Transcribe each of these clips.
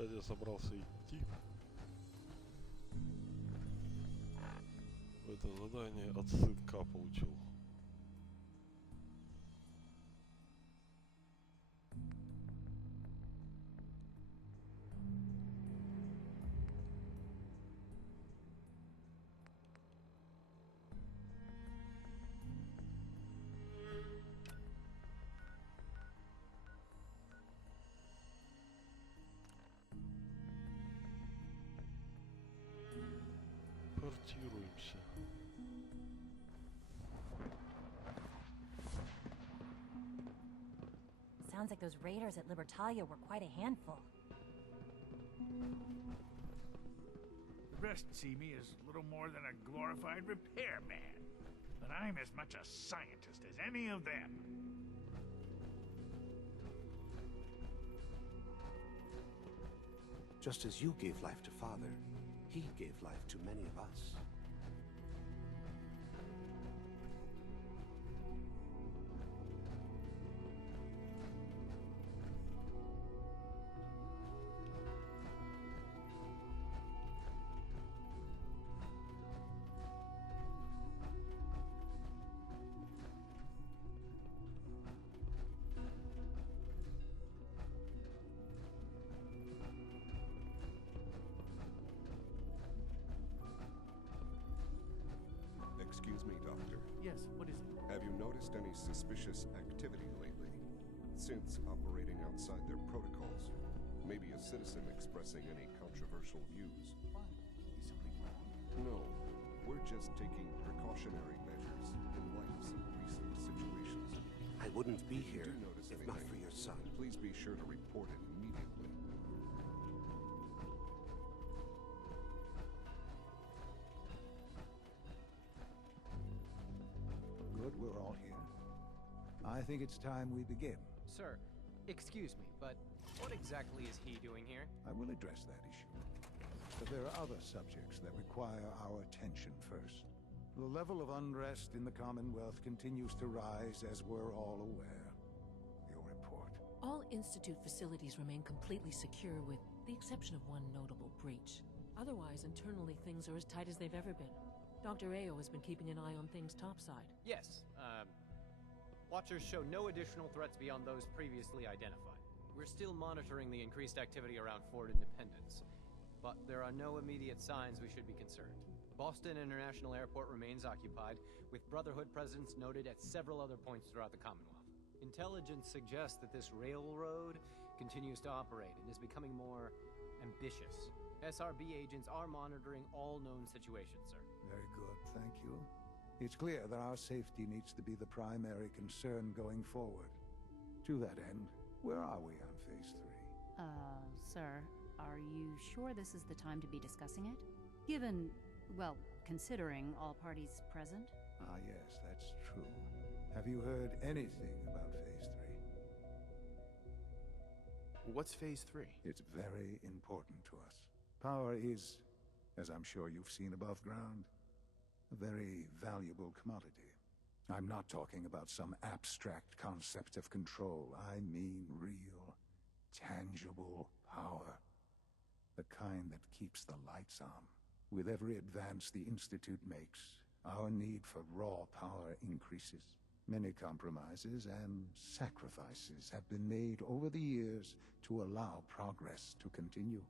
Куда я собрался идти? В это задание от сынка получил. Портируемся. Sounds like those raiders at Libertalia were quite a handful. The rest see me as little more than a glorified repairman. But I'm as much a scientist as any of them. Just as you gave life to Father, he gave life to many of us. Excuse me, Doctor. Yes, what is it? Have you noticed any suspicious activity lately? Since operating outside their protocols? Maybe a citizen expressing any controversial views? Why? Is something wrong? No. We're just taking precautionary measures in light of some recent situations. I wouldn't be If you here do notice if not anything, for your son. please be sure to report it immediately. Good, we're all here. I think it's time we begin. Sir, excuse me, but what exactly is he doing here? I will address that issue. But there are other subjects that require our attention first. The level of unrest in the Commonwealth continues to rise, as we're all aware. Your report. All Institute facilities remain completely secure with the exception of one notable breach. Otherwise, internally things are as tight as they've ever been. Dr. Ao has been keeping an eye on things topside. Yes, Watchers show no additional threats beyond those previously identified. We're still monitoring the increased activity around Fort Independence, but there are no immediate signs we should be concerned. Boston International Airport remains occupied, with Brotherhood presence noted at several other points throughout the Commonwealth. Intelligence suggests that this railroad continues to operate and is becoming more ambitious. SRB agents are monitoring all known situations, sir. Very good, thank you. It's clear that our safety needs to be the primary concern going forward. To that end, where are we on Phase 3? Sir, are you sure this is the time to be discussing it? Given, well, considering all parties present? Ah, yes, that's true. Have you heard anything about Phase 3? What's Phase 3? It's very important to us. Power is, as I'm sure you've seen above ground, a very valuable commodity. I'm not talking about some abstract concept of control. I mean real, tangible power. The kind that keeps the lights on. With every advance the Institute makes, our need for raw power increases. Many compromises and sacrifices have been made over the years to allow progress to continue.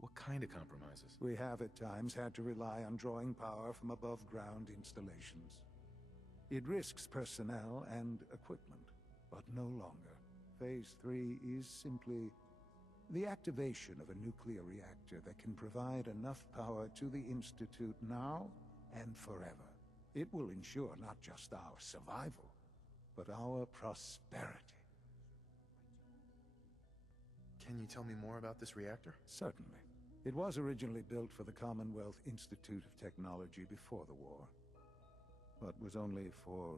What kind of compromises? We have at times had to rely on drawing power from above-ground installations. It risks personnel and equipment, but no longer. Phase 3 is simply the activation of a nuclear reactor that can provide enough power to the Institute now and forever. It will ensure not just our survival, but our prosperity. Can you tell me more about this reactor? Certainly. It was originally built for the Commonwealth Institute of Technology before the war, but was only for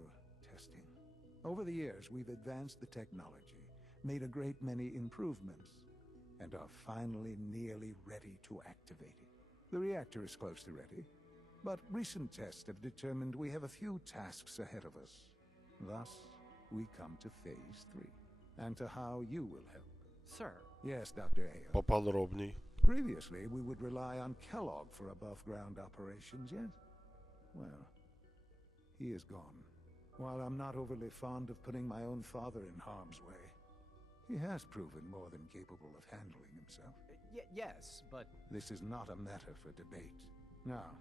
testing. Over the years, we've advanced the technology, made a great many improvements, and are finally nearly ready to activate it. The reactor is close to ready, but recent tests have determined we have a few tasks ahead of us. Thus, we come to Phase 3. and to how you will help. Sir, Yes, Dr. Ayo. Поподробней. Previously, we would rely on Kellogg for above-ground operations, yes? Well, he is gone. While I'm not overly fond of putting my own father in harm's way, he has proven more than capable of handling himself. yes, but... This is not a matter for debate. Now,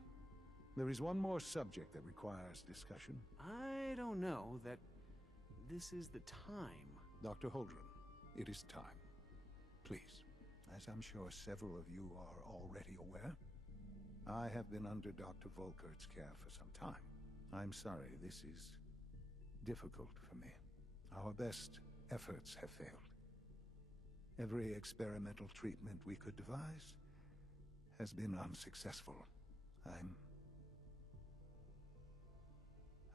there is one more subject that requires discussion. I don't know that this is the time. Dr. Holdren, it is time. Please. As I'm sure several of you are already aware, I have been under Dr. Volkert's care for some time. I'm sorry, this is difficult for me. Our best efforts have failed. Every experimental treatment we could devise has been unsuccessful.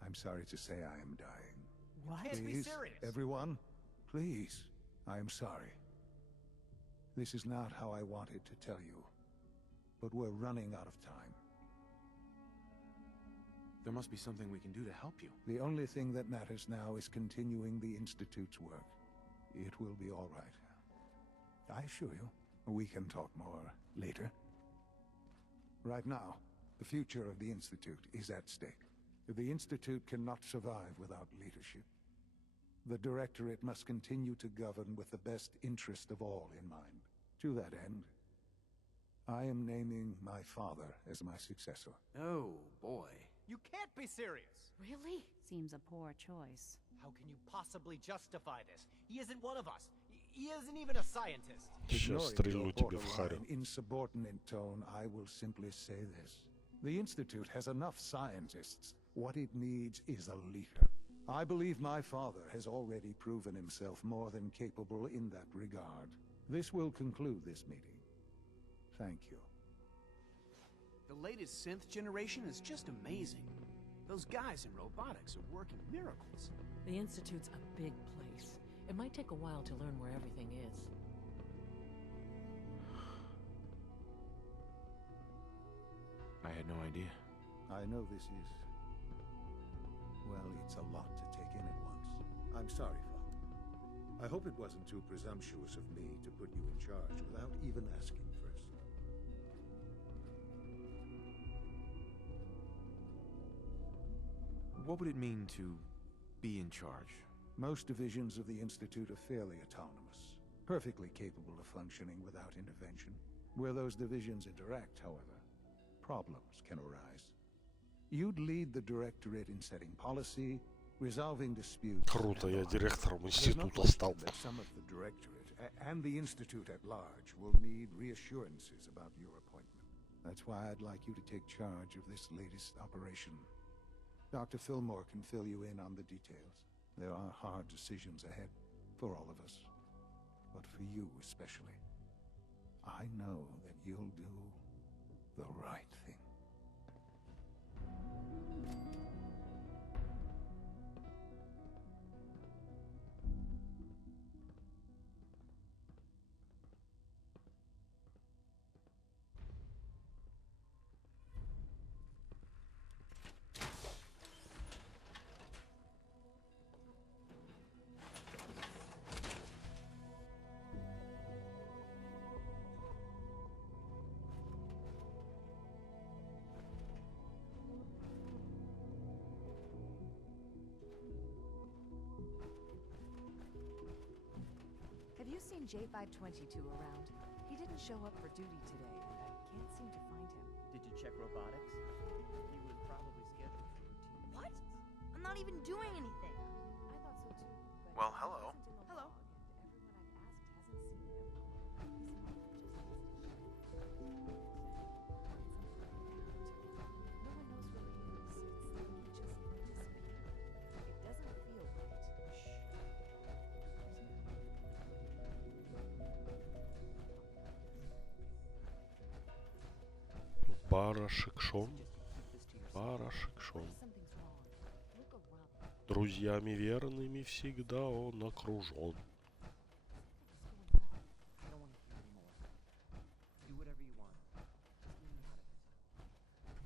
I'm sorry to say I am dying. What? You can't be serious. Everyone, please. I am sorry. This is not how I wanted to tell you, but we're running out of time. There must be something we can do to help you. The only thing that matters now is continuing the Institute's work. It will be all right. I assure you, we can talk more later. Right now, the future of the Institute is at stake. The Institute cannot survive without leadership. The Directorate must continue to govern with the best interest of all in mind. To that end, I am naming my father as my successor. Oh, boy. You can't be serious! Really? Seems a poor choice. How can you possibly justify this? He isn't one of us. He isn't even a scientist. Сейчас Ignoring стрельну your тебе в харю. borderline insubordinate tone, I will simply say this. The Institute has enough scientists. What it needs is a leader. I believe my father has already proven himself more than capable in that regard. This will conclude this meeting. Thank you. The latest synth generation is just amazing. Those guys in robotics are working miracles. The Institute's a big place. It might take a while to learn where everything is. I had no idea. I know this is... well, it's a lot to take in at once. I'm sorry, Father. I hope it wasn't too presumptuous of me to put you in charge without even asking first. What would it mean to be in charge? Most divisions of the Institute are fairly autonomous, perfectly capable of functioning without intervention. Where those divisions interact, however, problems can arise. You'd lead the Directorate in setting policy, resolving disputes... Круто, я директором There's no института стал. question that some of the Directorate and the Institute at large will need reassurances about your appointment. That's why I'd like you to take charge of this latest operation. Dr. Fillmore can fill you in on the details. There are hard decisions ahead for all of us, but for you especially. I know that you'll do the right thing. Have you seen J522 around? He didn't show up for duty today, and I can't seem to find him. Did you check robotics? He was probably scheduled for routine. What? I'm not even doing anything. I thought so too, but Well, hello. he wasn't in the Hello. log, and everyone I've asked hasn't seen him. No one knows where he is. It's like he just disappeared. It doesn't feel right. Барашек-шон. Барашек-шон. Something's wrong. Look around. Друзьями верными всегда он окружен. I don't want to hear anymore. Do whatever you want. Just get me out of here.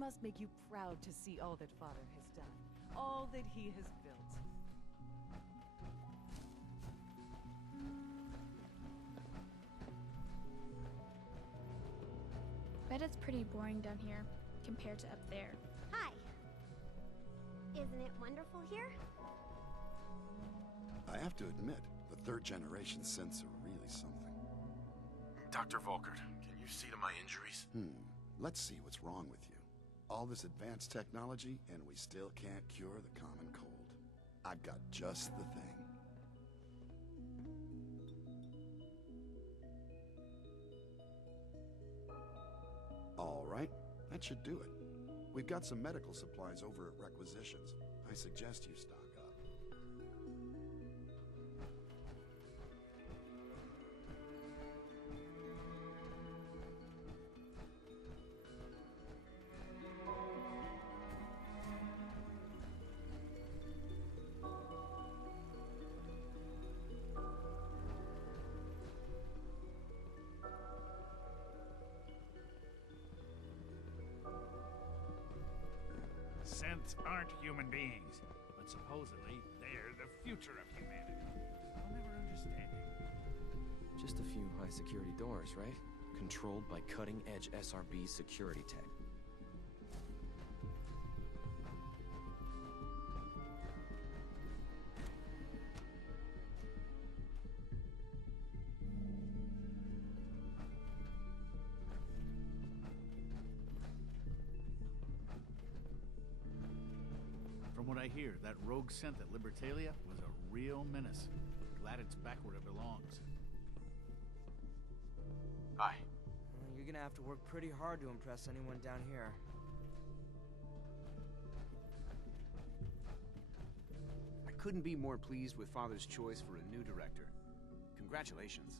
must make you proud to see all that Father has done. All that he has built. Bet it's pretty boring down here, compared to up there. Hi. Isn't it wonderful here? I have to admit, the third-generation synths are really something. Dr. Volkert, can you see to my injuries? Let's see what's wrong with you. All this advanced technology, and we still can't cure the common cold. I've got just the thing. All right, that should do it. We've got some medical supplies over at Requisitions. I suggest you stock up. Synths aren't human beings, but supposedly they're the future of humanity. I'll never understand it. Just a few high-security doors, right? Controlled by cutting-edge SRB security tech. From what I hear, that rogue synth at Libertalia was a real menace. Glad it's back where it belongs. Hi. You're gonna have to work pretty hard to impress anyone down here. I couldn't be more pleased with Father's choice for a new director. Congratulations.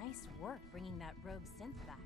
Nice work bringing that rogue synth back.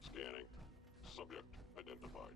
Scanning. Subject identified.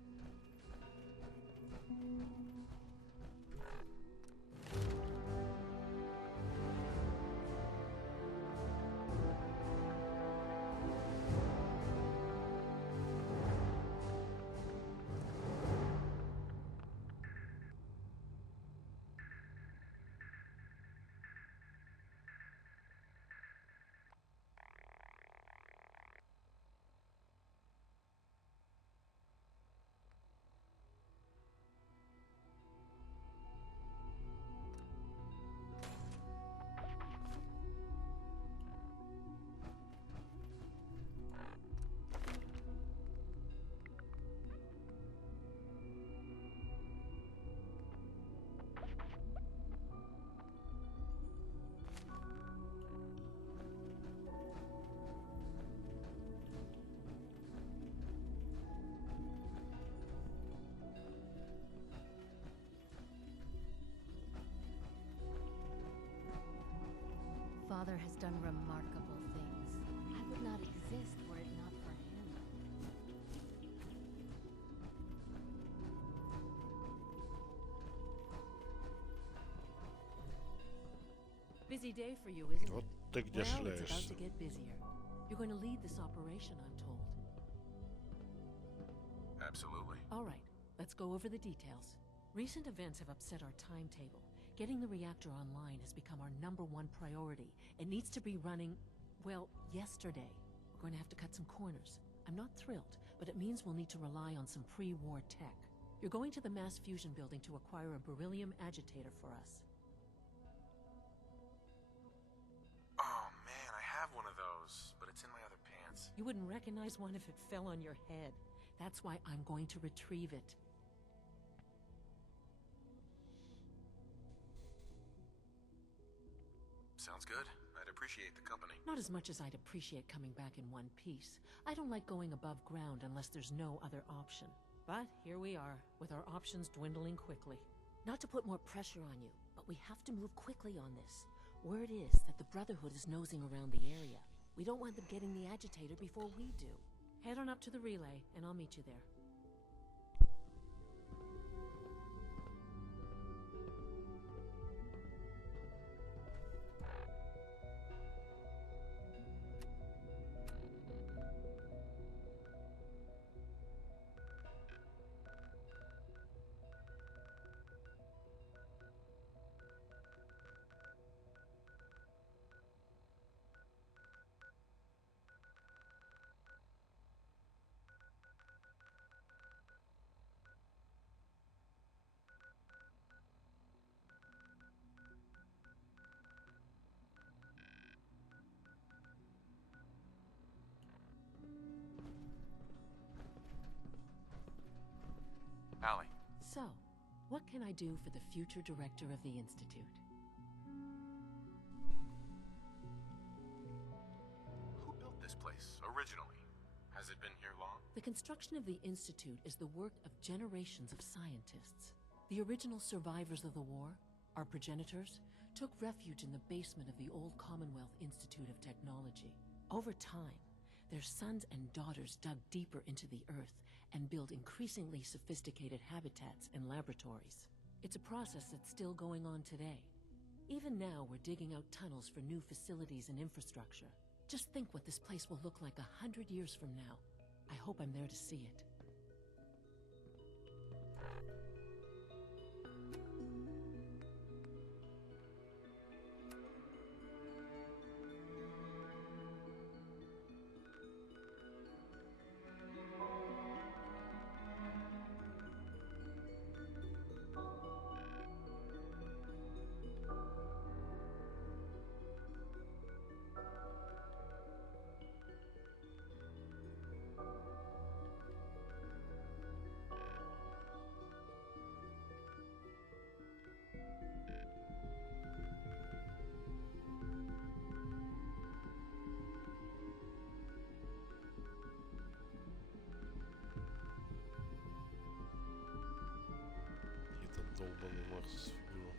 Father has done remarkable things. I would not exist were it not for him. Busy day for you, isn't it? Ты где Well, it's about шляешься? to get busier. You're going to lead this operation, I'm told. Absolutely. All right, let's go over the details. Recent events have upset our timetable. Getting the reactor online has become our #1 priority. It needs to be running, well, yesterday. We're going to have to cut some corners. I'm not thrilled, but it means we'll need to rely on some pre-war tech. You're going to the Mass Fusion building to acquire a beryllium agitator for us. Oh man, I have one of those, but it's in my other pants. You wouldn't recognize one if it fell on your head. That's why I'm going to retrieve it. Sounds good. I'd appreciate the company. Not as much as I'd appreciate coming back in one piece. I don't like going above ground unless there's no other option. But here we are, with our options dwindling quickly. Not to put more pressure on you, but we have to move quickly on this. Word is that the Brotherhood is nosing around the area. We don't want them getting the agitator before we do. Head on up to the relay, and I'll meet you there. Allie. So, what can I do for the future director of the Institute? Who built this place, originally? Has it been here long? The construction of the Institute is the work of generations of scientists. The original survivors of the war, our progenitors, took refuge in the basement of the old Commonwealth Institute of Technology. Over time, their sons and daughters dug deeper into the earth and built increasingly sophisticated habitats and laboratories. It's a process that's still going on today. Even now, we're digging out tunnels for new facilities and infrastructure. Just think what this place will look like 100 years from now. I hope I'm there to see it. Долбаный Масс фигуру.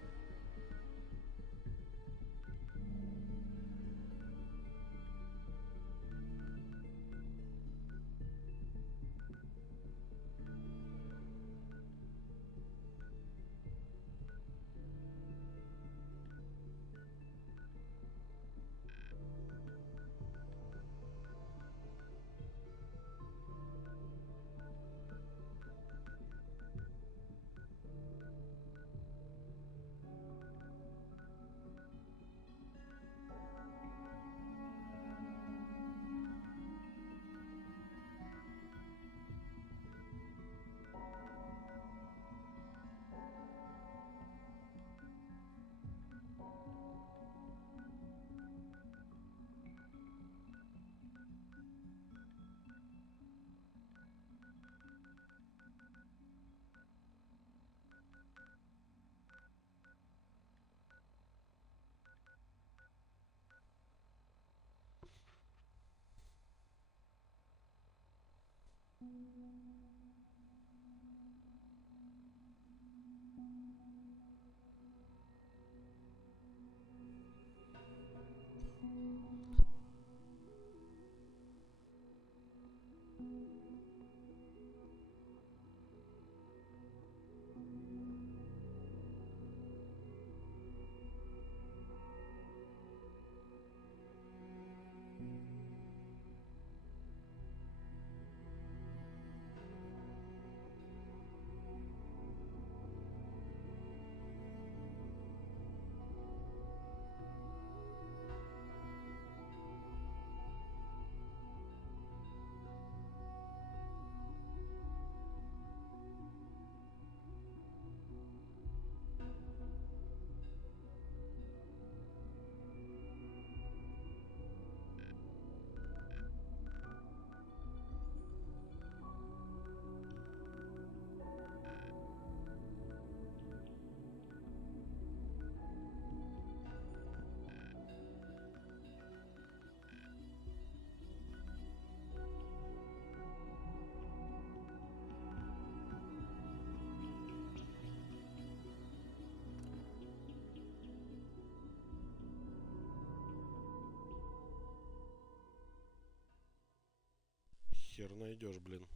хер найдешь, блин.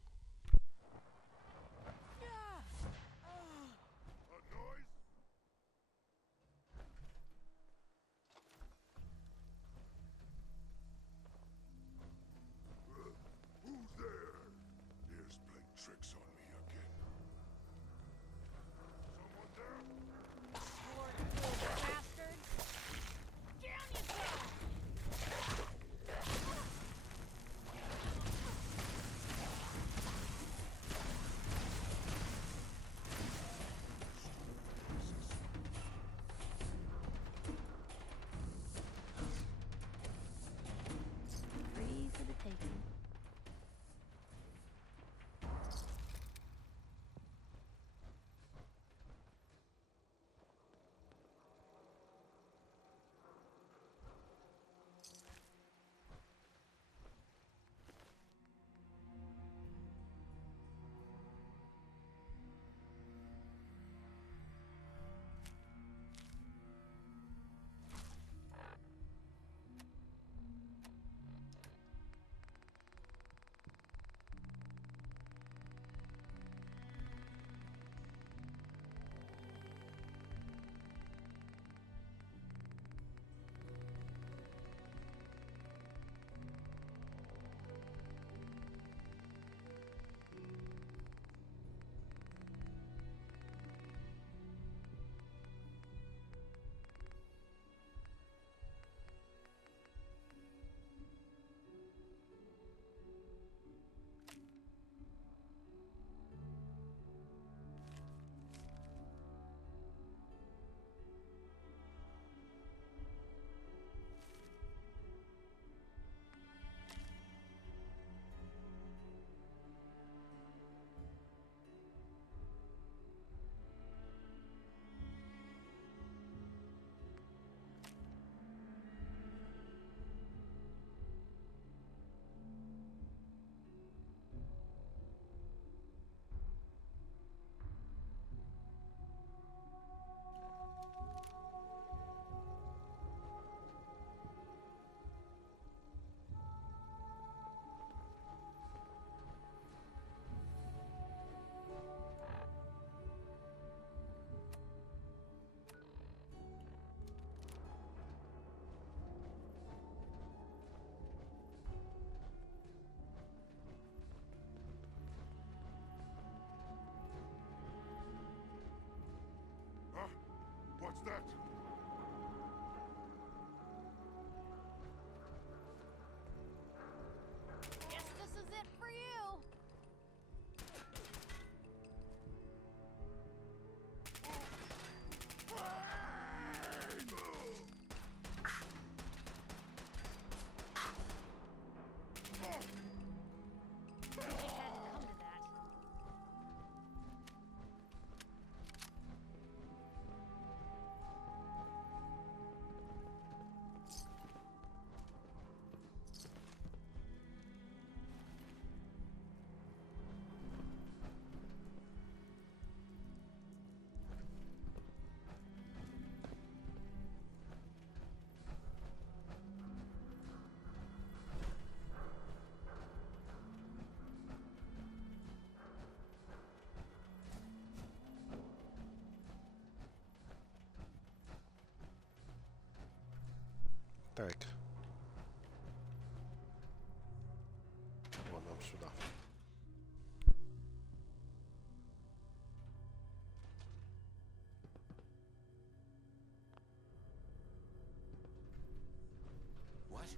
Who's there? Here's playing tricks on me again. Someone there? Bastard! Down you go! Free for the taking. Huh? What's that? Guess this is it for you! It had to come to that. Так. Вот нам сюда. What?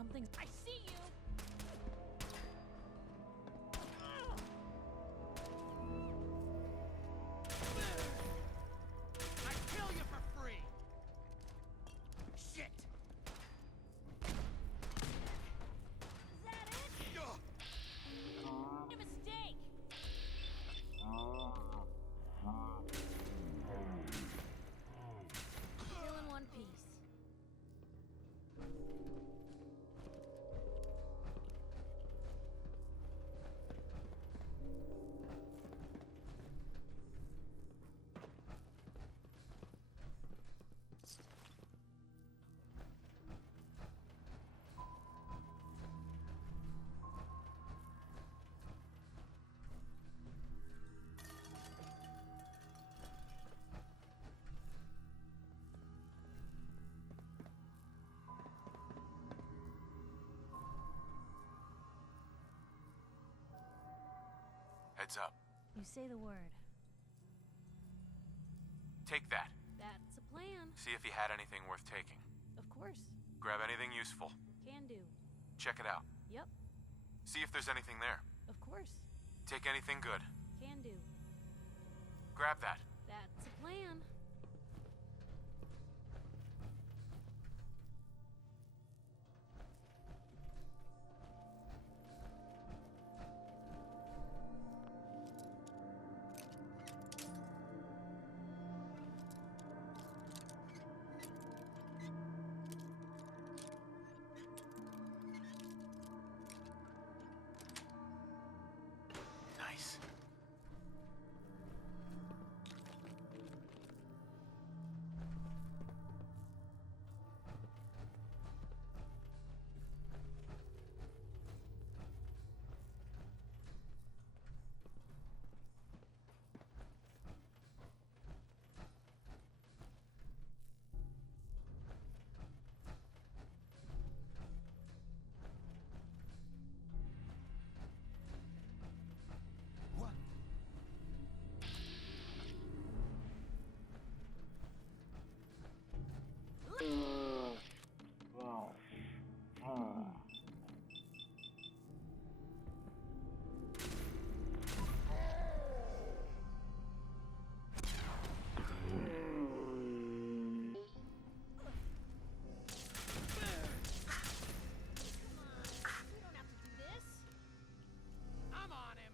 Something's... I see you! I kill you for free! Shit! Is that it? A mistake! Still in one piece. Heads up. You say the word. Take that. That's a plan. See if you had anything worth taking. Of course. Grab anything useful. Can do. Check it out. Yep. See if there's anything there. Of course. Take anything good. Can do. Grab that. That's a plan. Nice. I'm on him!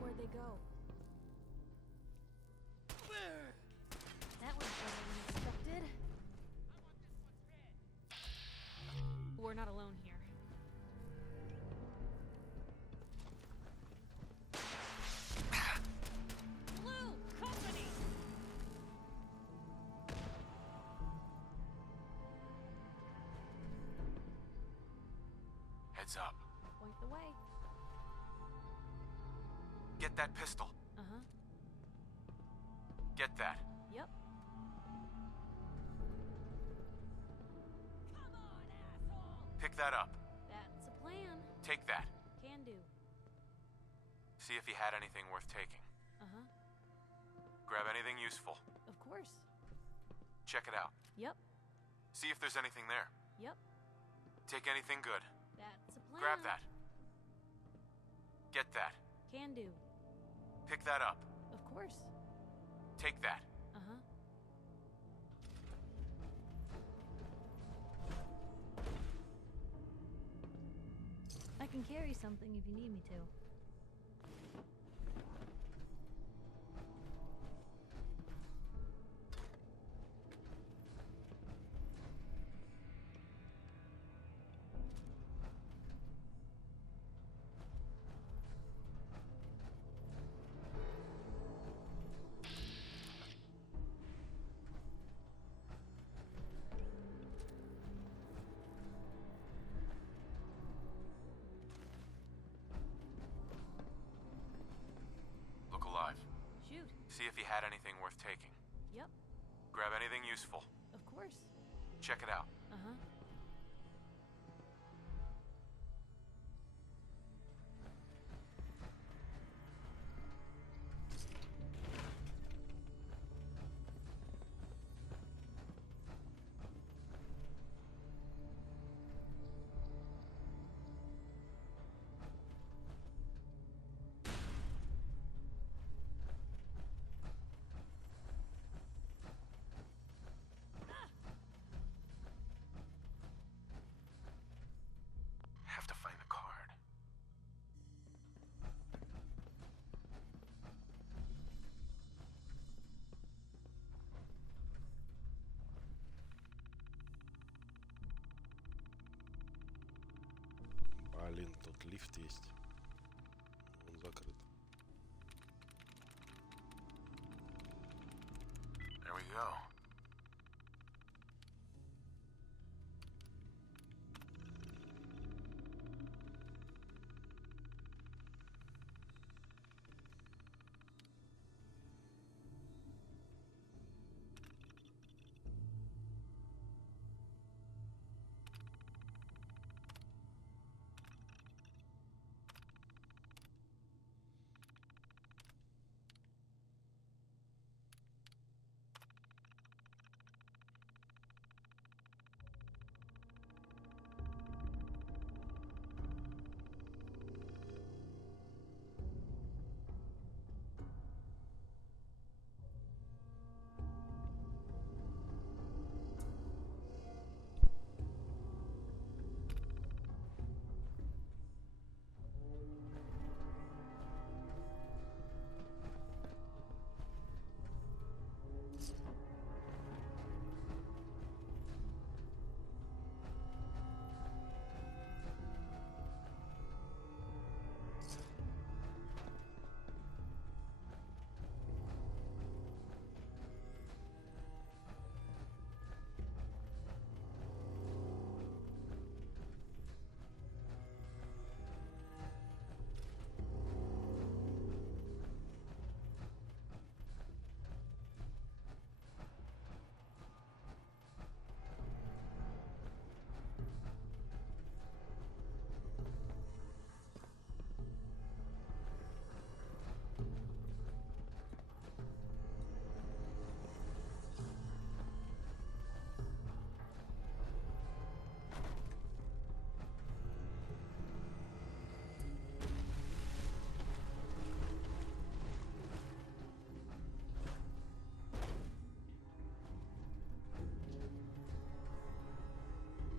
Where'd they go? That was better than expected. We're not alone here. Blue Company! Heads up. Point the way. Get that pistol. Uh-huh. Get that. Yep. Pick that up. That's a plan. Take that. Can do. See if you had anything worth taking. Uh-huh. Grab anything useful. Of course. Check it out. Yep. See if there's anything there. Yep. Take anything good. That's a plan. Grab that. Get that. Can do. Pick that up. Of course. Take that. Uh-huh. I can carry something if you need me to. had anything worth taking. Yep, Grab anything useful. of course. Check it out. Uh-huh. Have to find the card. Блин, тут лифт есть. Он закрыт. There we go.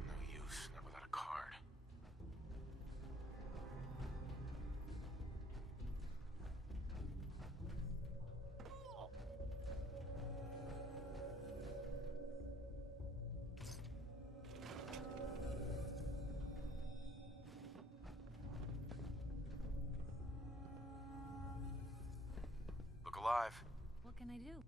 No use, not without a card. Look alive. What can I do?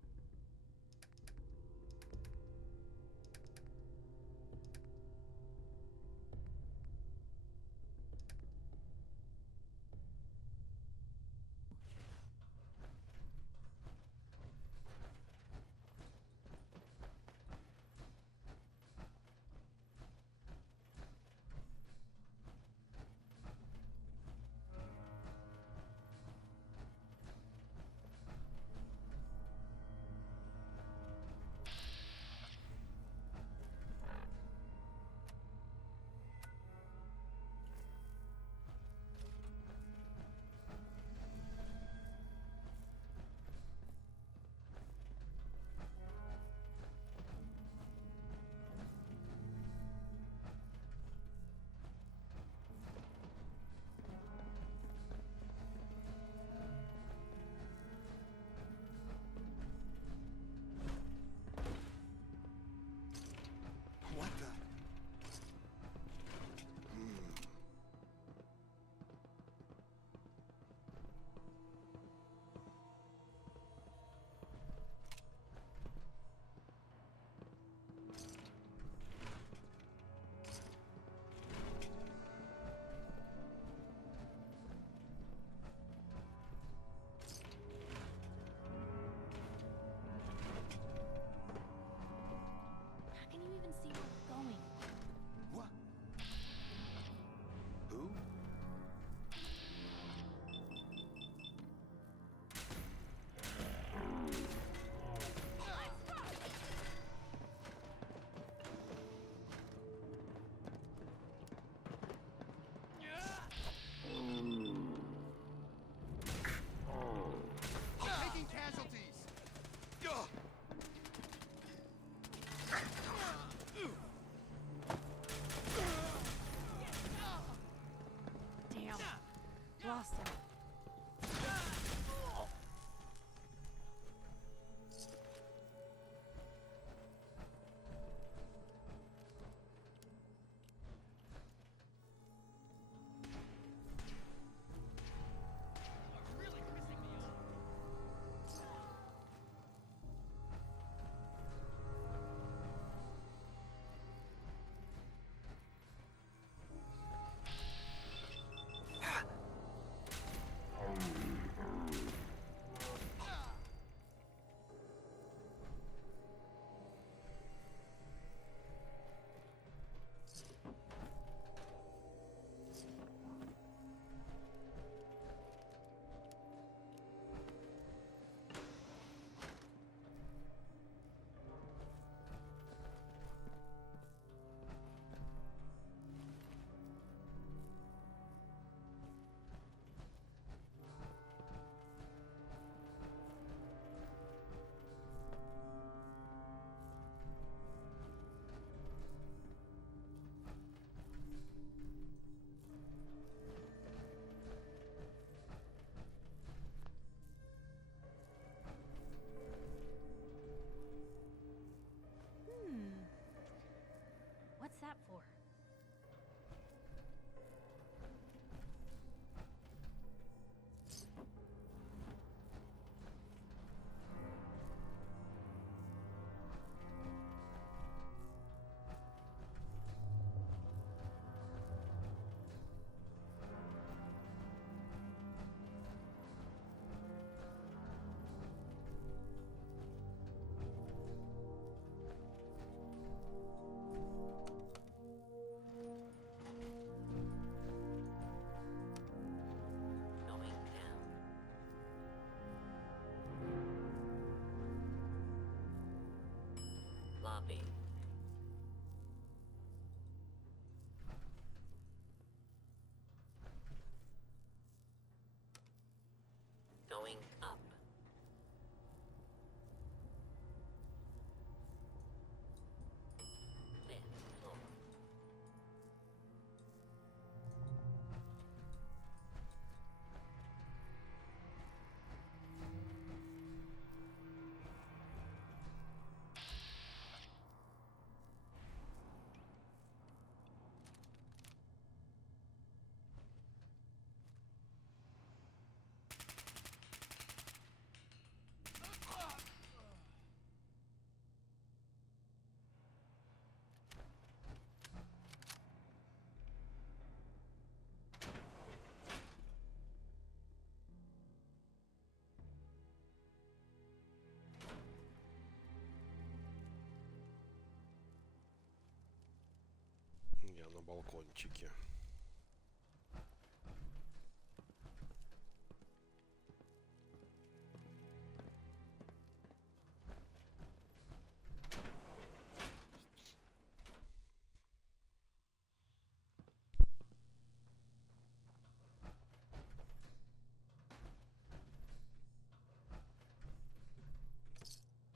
балкончике.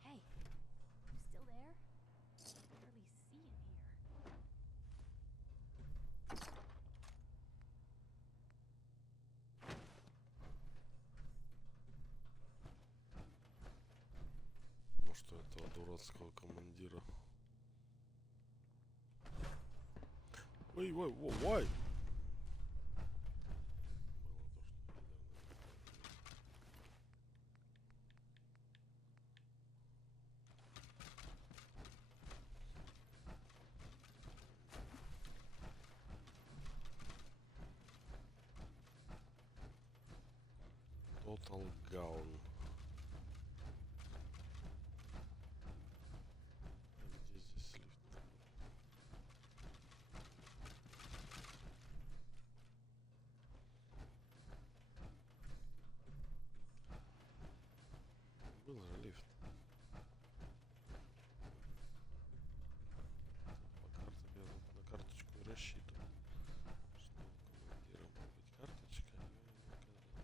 Hey, you still there? I can barely see in here. Ну что, этого дурацкого командира. Ой, ой, ой, ой! Total Гаун. Где здесь лифт? Был же лифт. По картам я тут на карточку не рассчитывал. Что у командира может быть карточка, а её не оказалось.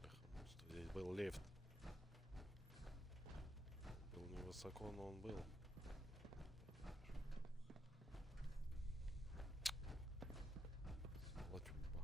Бляха-муста, здесь был лифт. Он был невысоко, но он был. Сволочуба.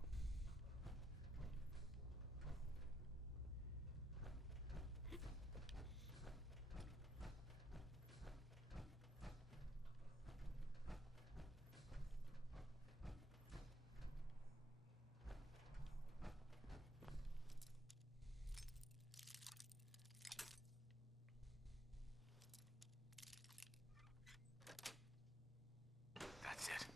That's it.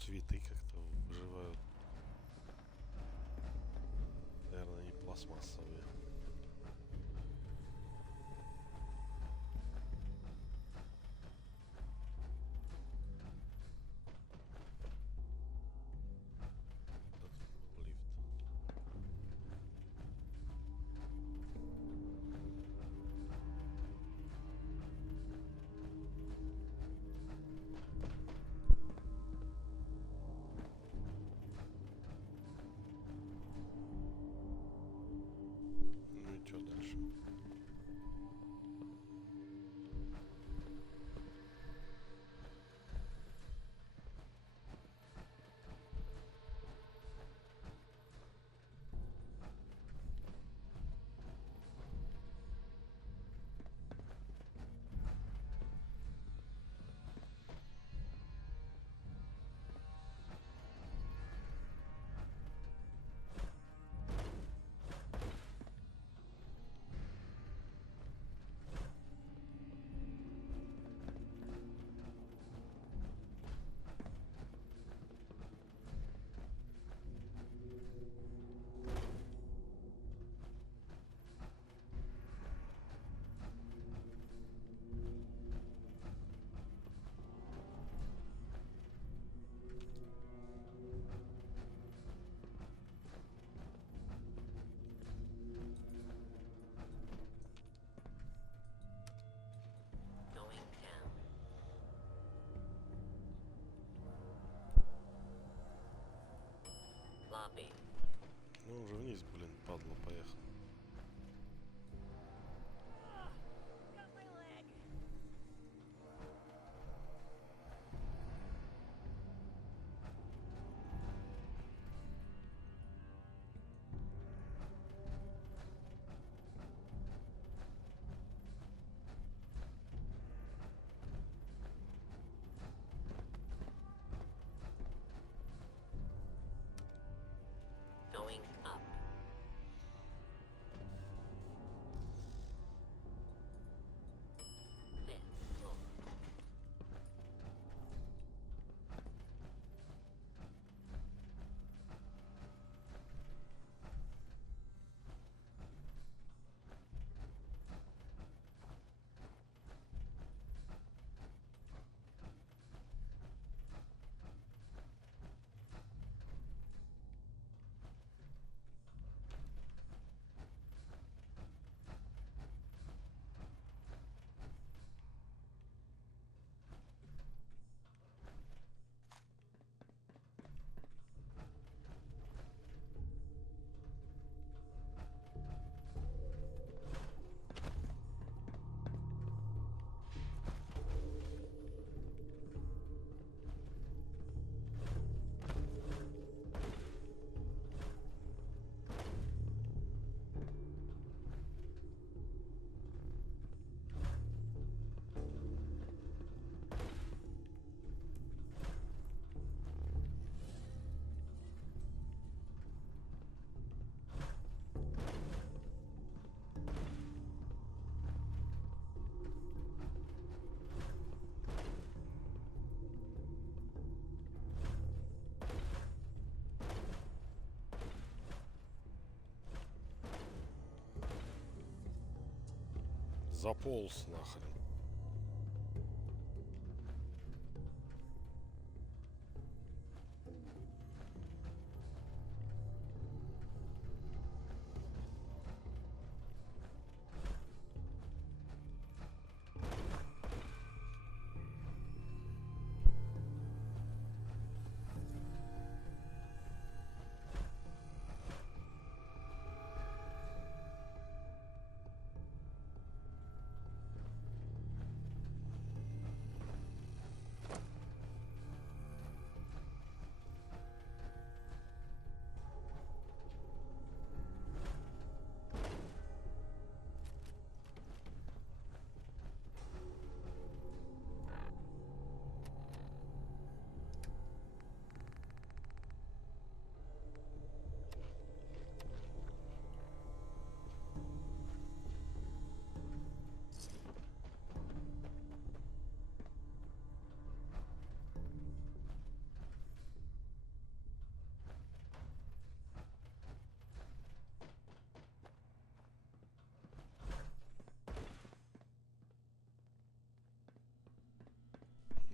Цветы как-то выживают. Наверное, не пластмассовые. Да, тут был лифт. going up. Заполз нахрен.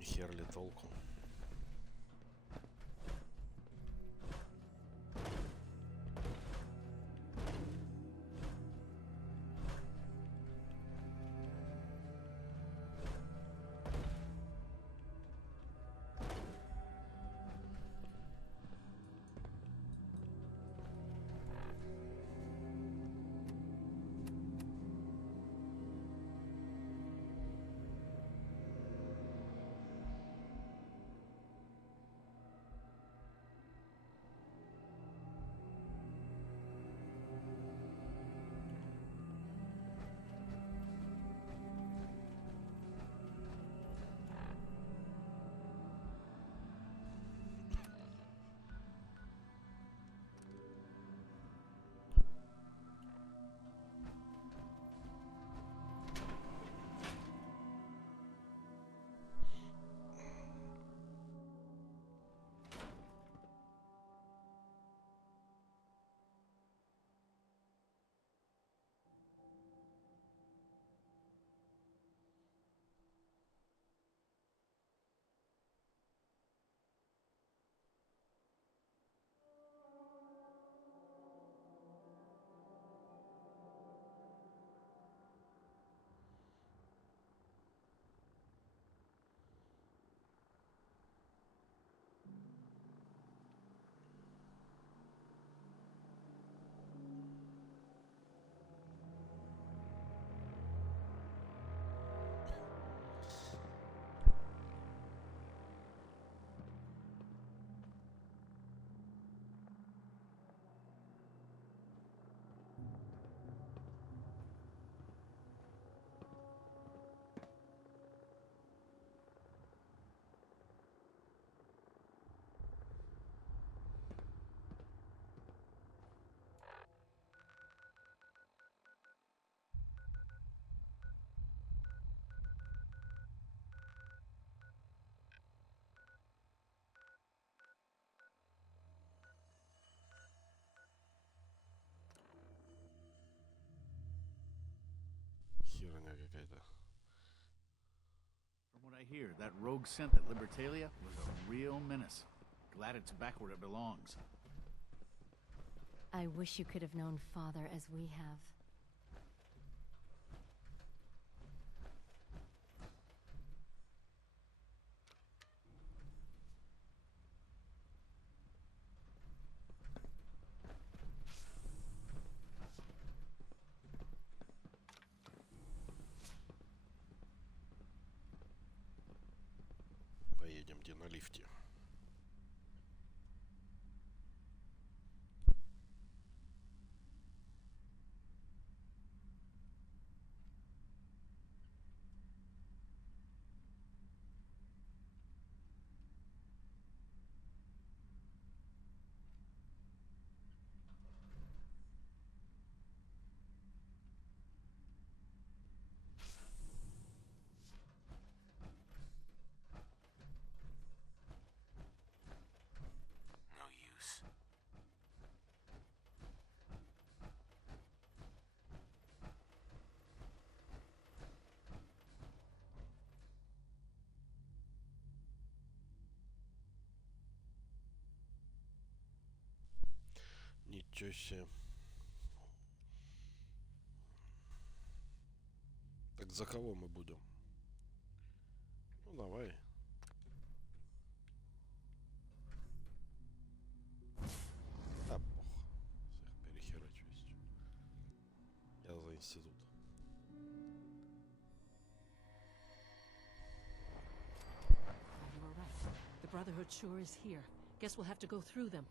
Хер ли толку. I hear that rogue synth at Libertalia was a real menace. Glad it's back where it belongs. I wish you could have known Father as we have. Поедем где на лифте. No use. Ничего себе. Так за кого мы будем? Ну давай. Да пох. Всех перехерачусь. Я за институт. You were right. The Brotherhood sure is here. Guess we'll have to go through them.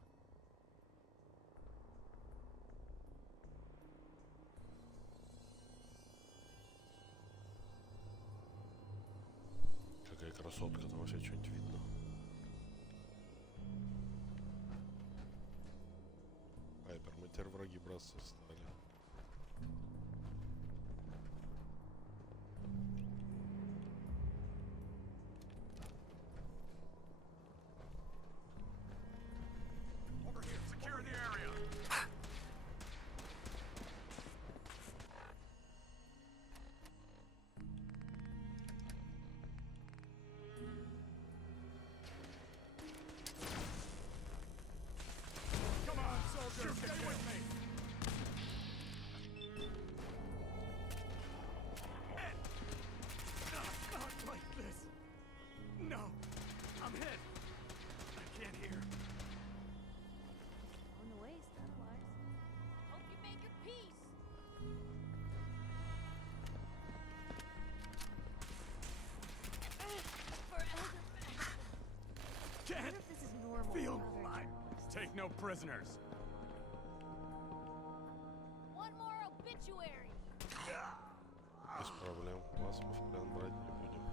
Какая красотка, там вообще что-нибудь видно. Пайпер, мы теперь враги, братцы, стали. Over here, secure the area. Come on, soldiers, stay with me. Not like this. No, I'm hit. I can't hear. On the way, Starwise. Hope you make your peace. For Elder Baxter. I wonder if this is normal Feel for other mine. journalists. Take no prisoners. One more obituary. Без проблем. Вас мы в плен брать не будем.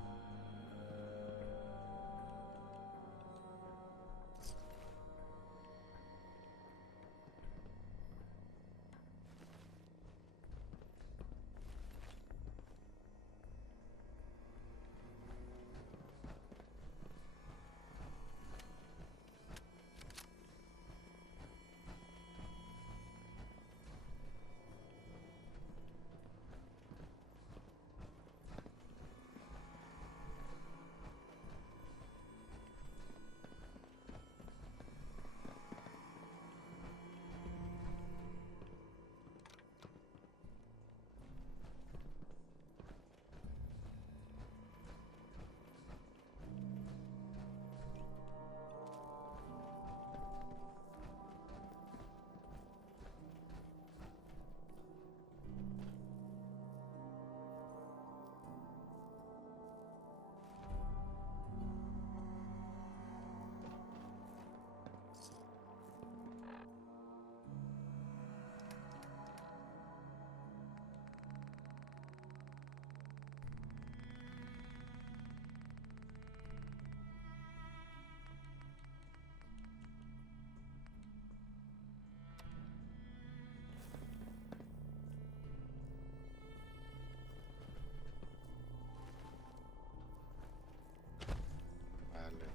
Vale.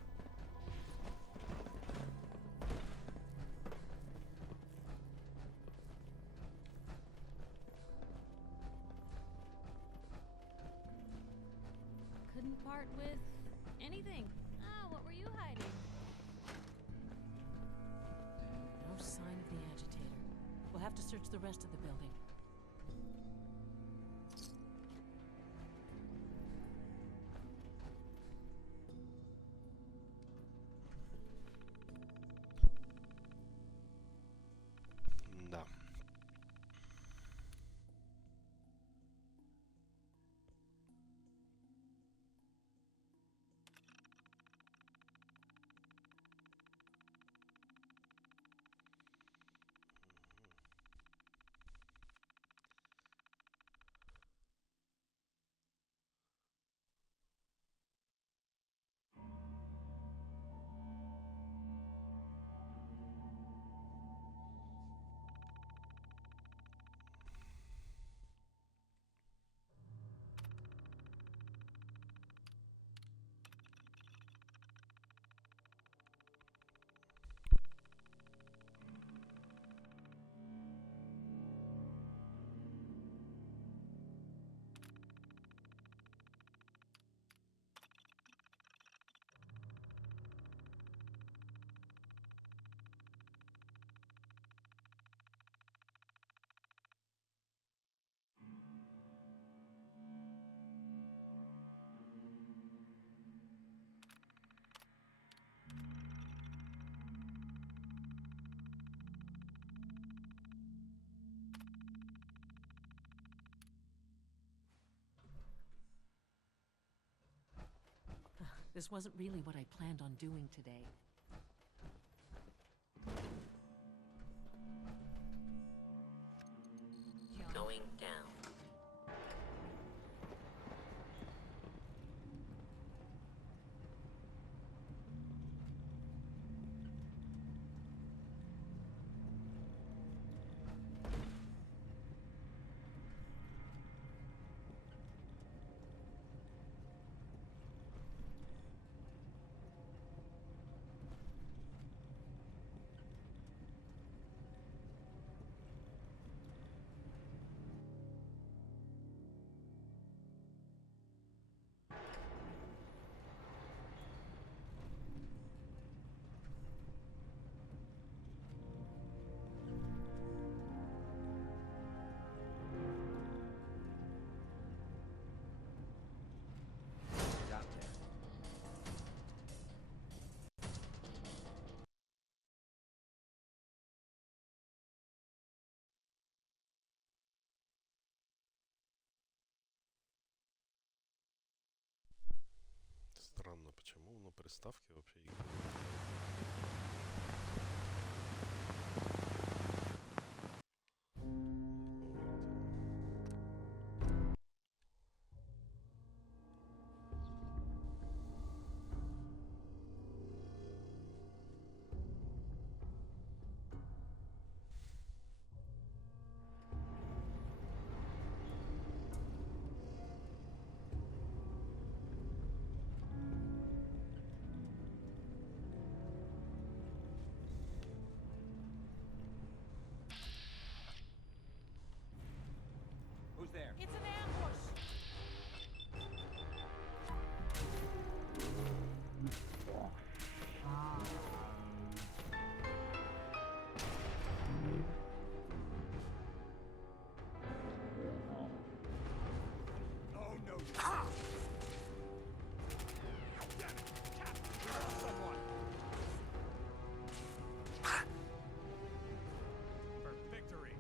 Couldn't part with Anything. Ah, what were you hiding? No sign of the agitator. We'll have to search the rest of the building. Да. This wasn't really what I planned on doing today. Going down. Странно, почему на приставке вообще игры? Who's there? It's an ambush! Oh, no. Ah! Damn it. Captain, where's someone? For victory.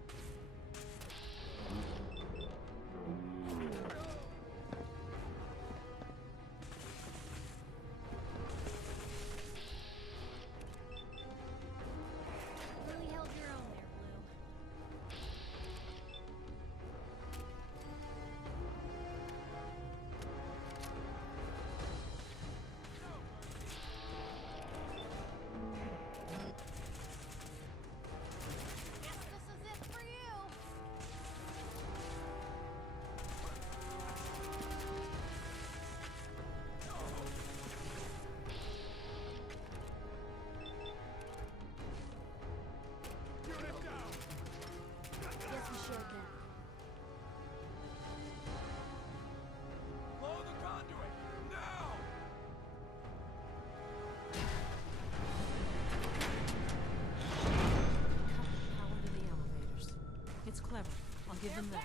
given that.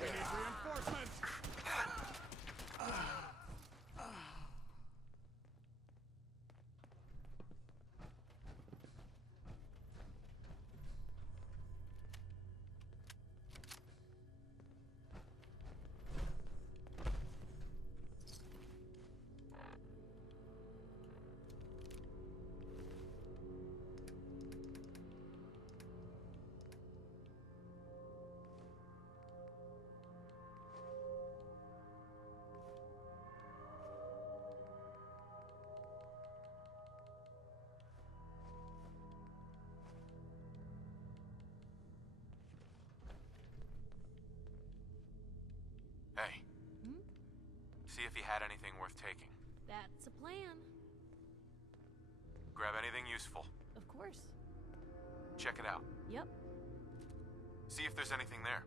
We need reinforcements! Hey. See if he had anything worth taking. That's a plan. Grab anything useful. Of course. Check it out. Yep. See if there's anything there.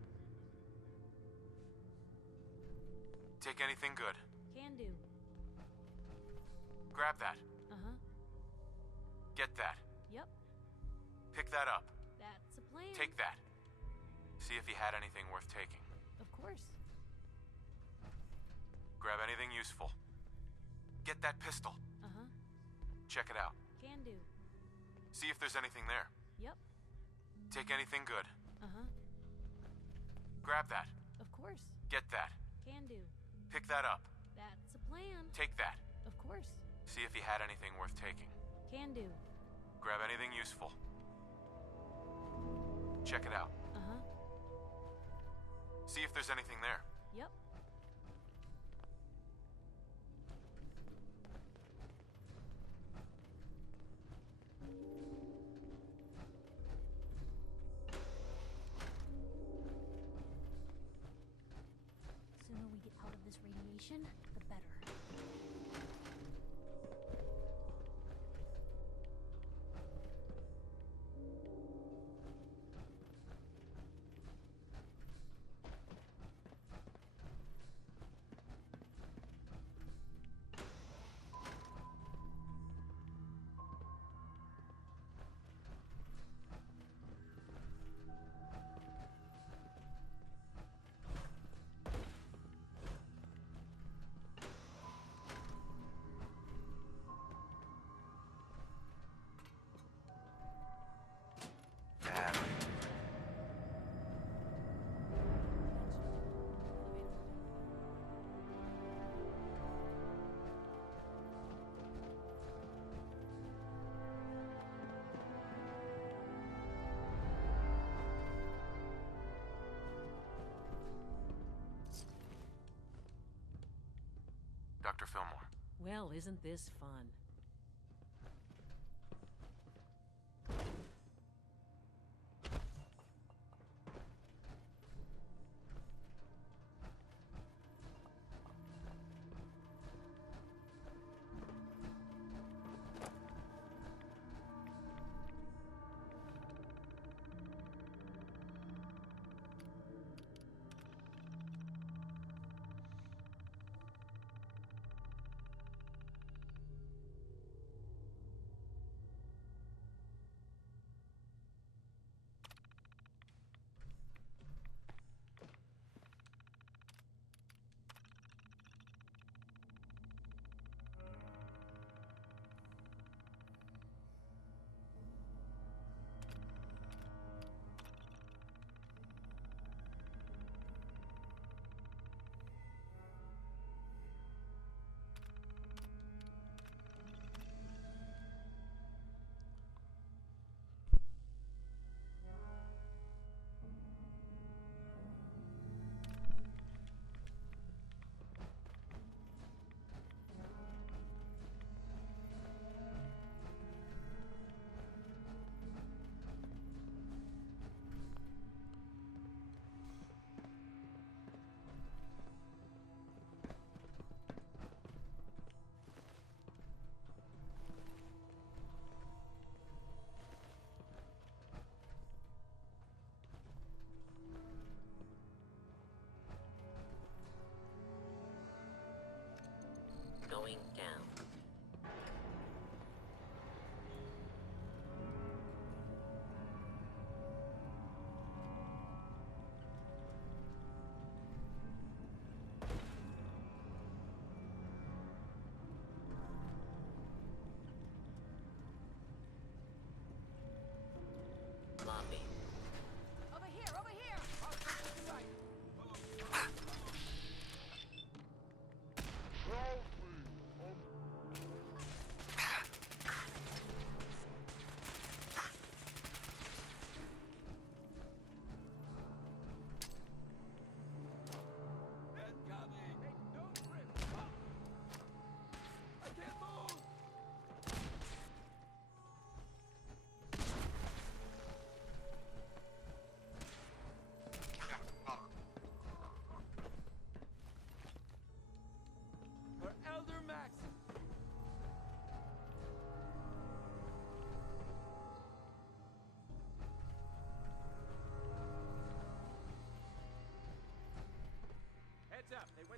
Take anything good. Can do. Grab that. Uh-huh. Get that. Yep. Pick that up. That's a plan. Take that. See if he had anything worth taking. Of course. Grab anything useful. Get that pistol. Uh-huh. Check it out. Can do. See if there's anything there. Yep. Take anything good. Uh-huh. Grab that. Of course. Get that. Can do. Pick that up. That's a plan. Take that. Of course. See if he had anything worth taking. Can do. Grab anything useful. Check it out. Uh-huh. See if there's anything there. Yep. Sooner we get out of this radiation, the better. Dr. Fillmore. Well, isn't this fun?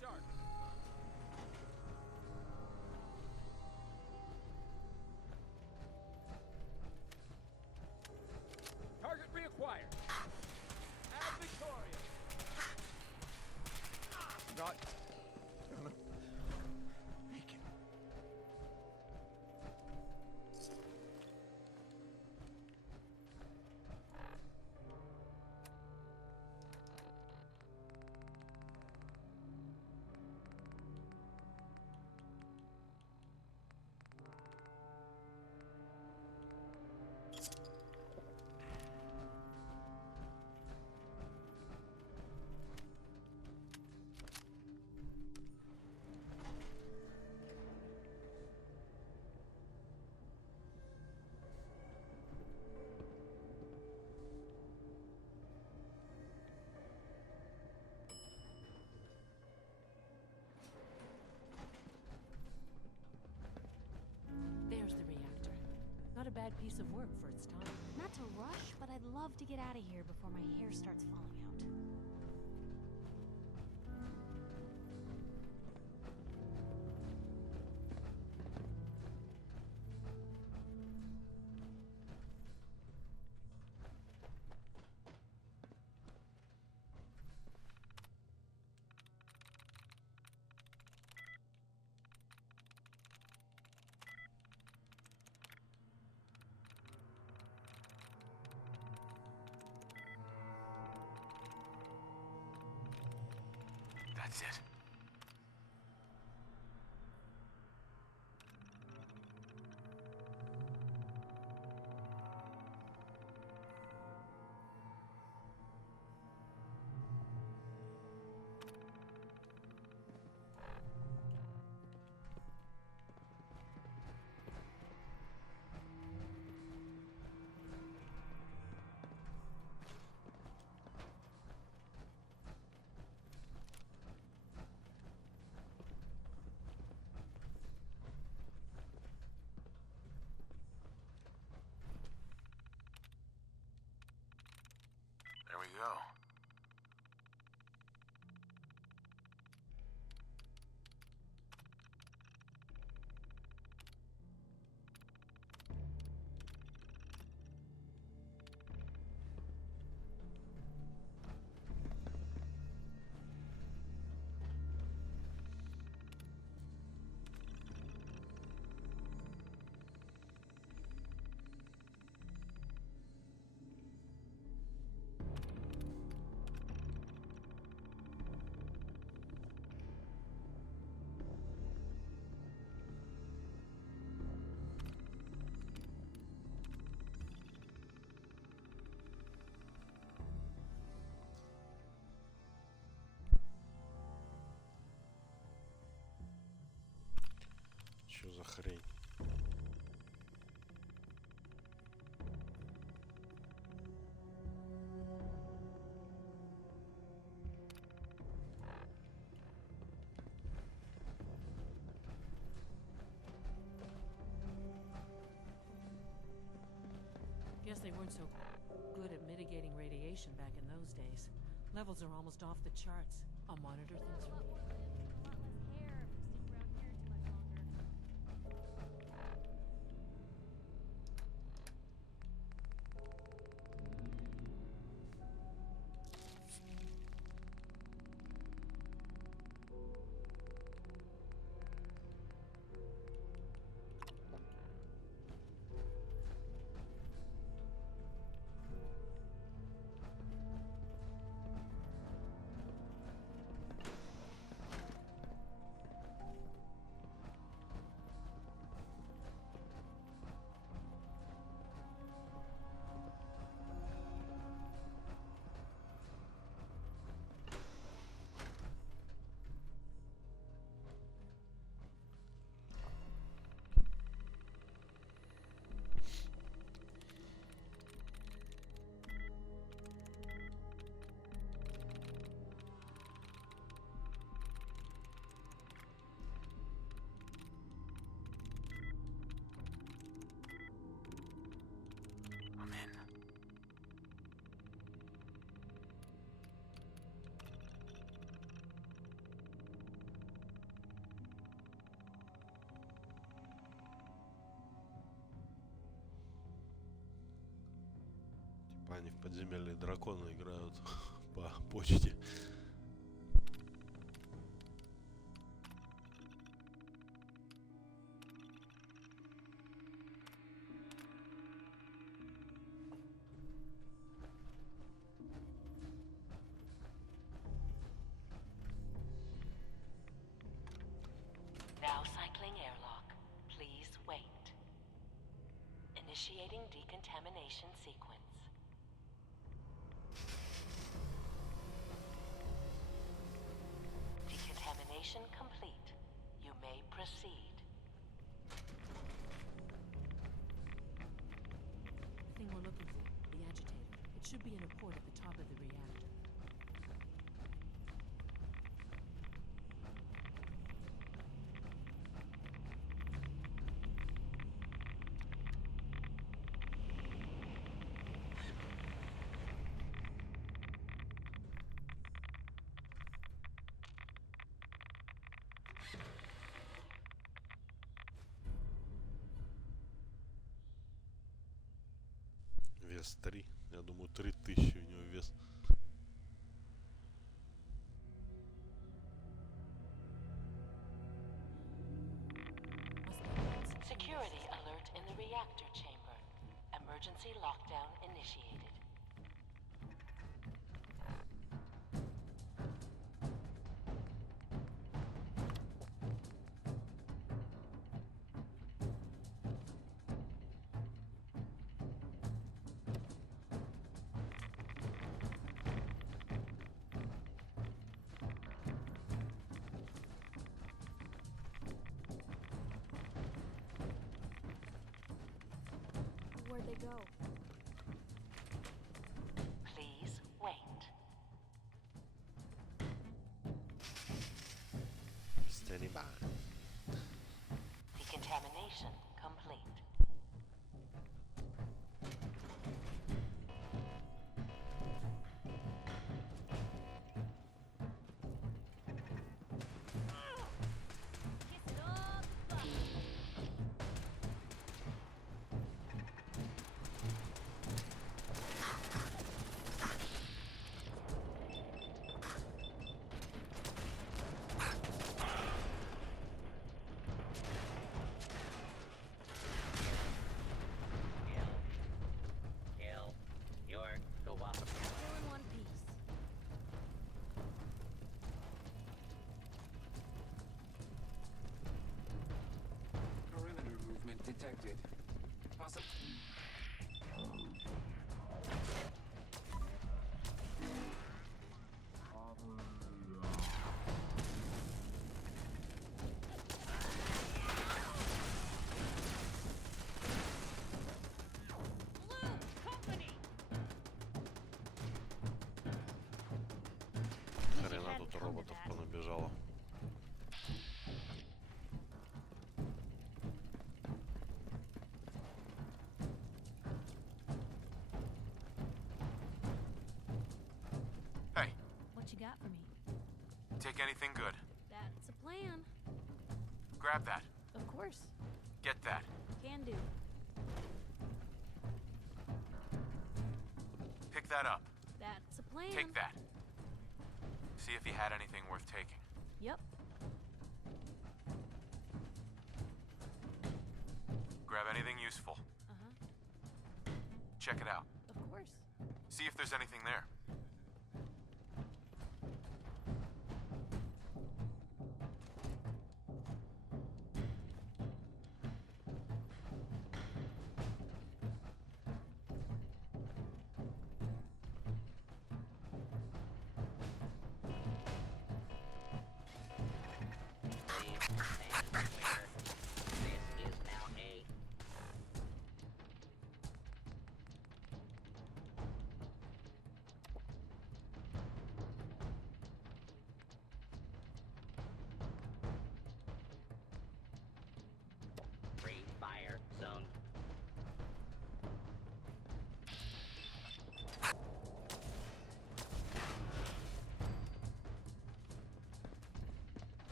target. Target reacquired. Ad victorious. Not gonna make it. There's the reactor. Not a bad piece of work for its time. Not to rush, but I'd love to get out of here before my hair starts falling out. That's it. There we go. Что за хрень? Guess they weren't so good at mitigating radiation back in those days. Levels are almost off the charts. I'll monitor things from here. Типа они в подземелье дракона играют по почте. Now cycling airlock. Please wait. Initiating decontamination sequence. Decontamination complete. You may proceed. The thing we're looking for, the agitator. It should be in a port at the top of the reactor. Вес 3. Я думаю, 3000 у него вес. Security alert in the reactor chamber. Emergency lockdown initiated. Where'd they go? Please wait. Standing by. Decontamination complete. Perimeter movement detected. Possible. Хрена тут роботов понабежало. Hey, What you got for me? take anything good. That's a plan. Grab that. Of course. Get that. Can do. Pick that up. That's a plan. Take that. See if he had anything worth taking. Yep. Grab anything useful. Uh-huh. Check it out. Of course. See if there's anything there.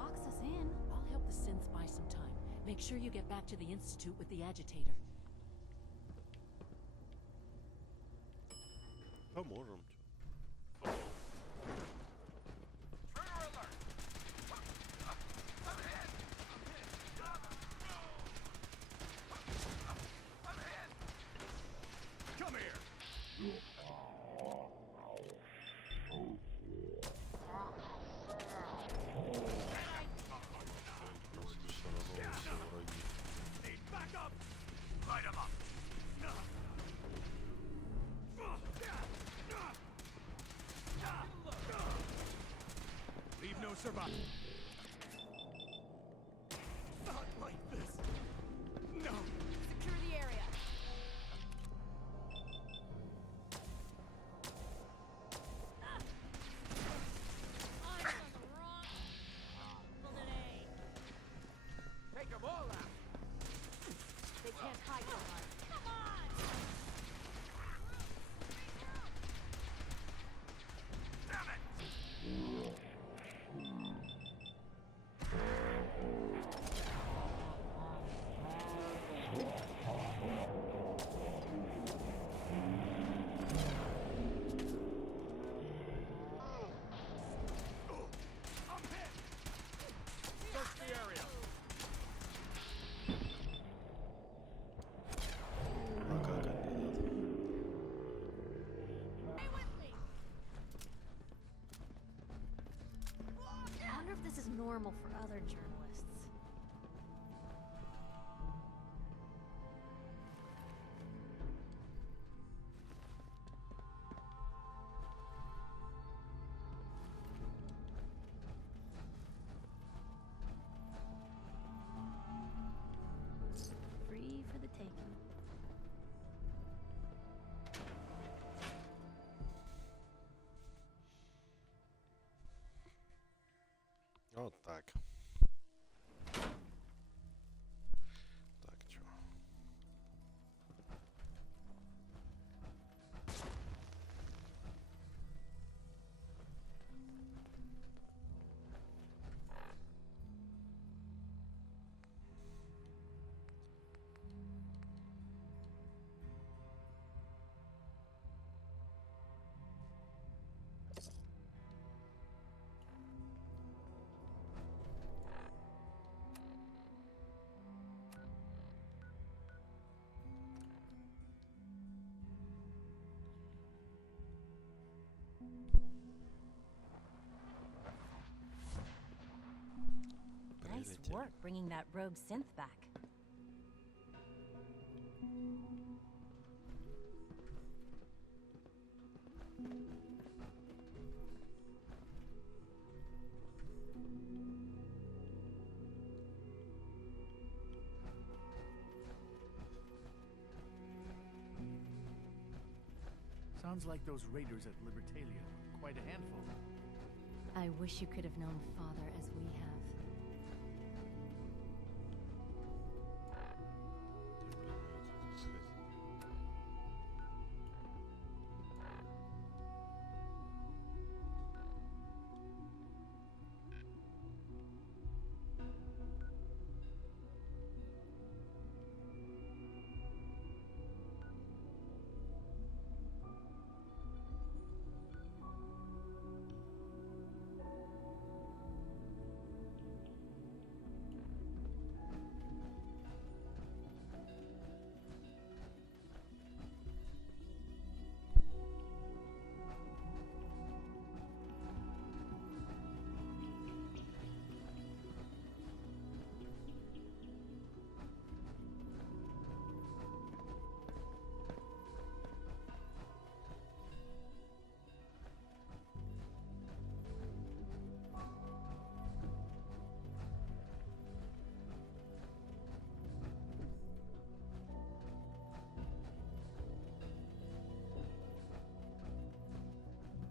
box us in. I'll help the synths buy some time. Make sure you get back to the Institute with the agitator. Поможем. Come here! Back up! Light him up! Leave no survivor. Not like this. No. Secure the area. I'm on the wrong people today. Take them all out. They can't hide from us. Come on! Damn it! I'm hit! Search the area! Stay with me. I wonder if this is normal for other journalists. Free for the taking. Вот так. Так, чё? Nice work bringing that rogue synth back. Sounds like those raiders at Libertalia were quite a handful. I wish you could have known Father as we have.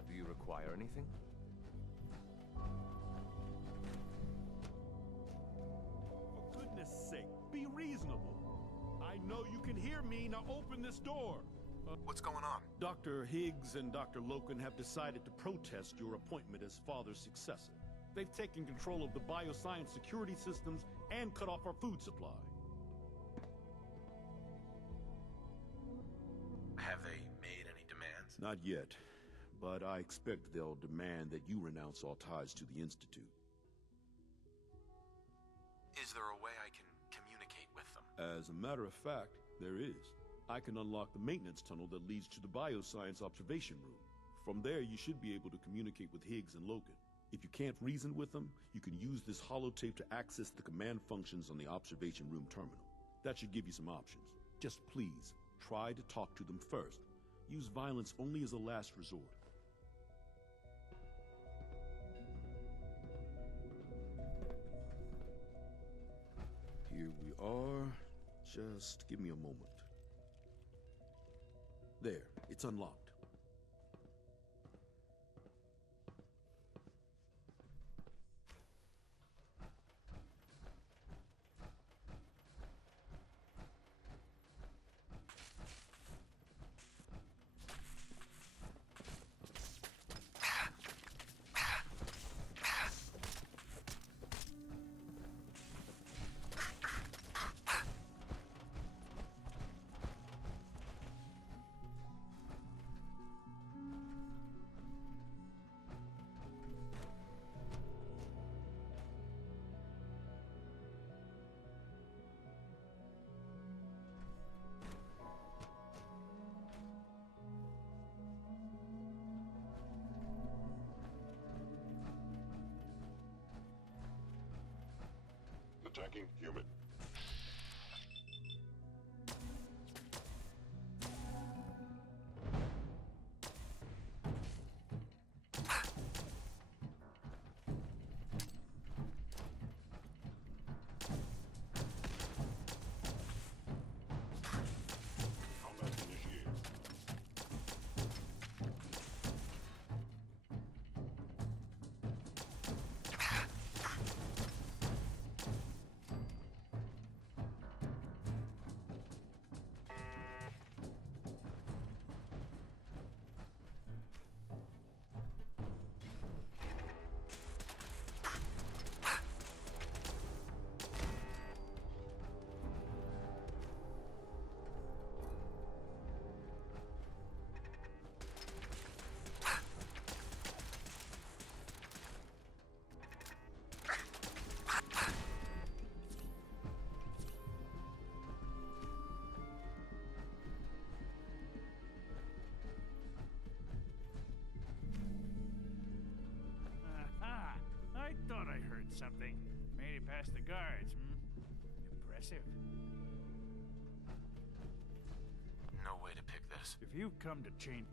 Do you require anything? For goodness sake, be reasonable. I know you can hear me. Now open this door. What's going on? Dr. Higgs and Dr. Loken have decided to protest your appointment as Father's successor. They've taken control of the bioscience security systems and cut off our food supply. Have they made any demands? Not yet, but I expect they'll demand that you renounce all ties to the Institute. Is there a way I can communicate with them? As a matter of fact, there is. I can unlock the maintenance tunnel that leads to the bioscience observation room. From there, you should be able to communicate with Higgs and Logan. If you can't reason with them, you can use this holotape to access the command functions on the observation room terminal. That should give you some options. Just please, try to talk to them first. Use violence only as a last resort. Here we are. Just give me a moment. There, it's unlocked. Attacking human. Combat initiated. Aha! I thought I heard something. Made it past the guards, Impressive. No way to pick this. If you've come to change...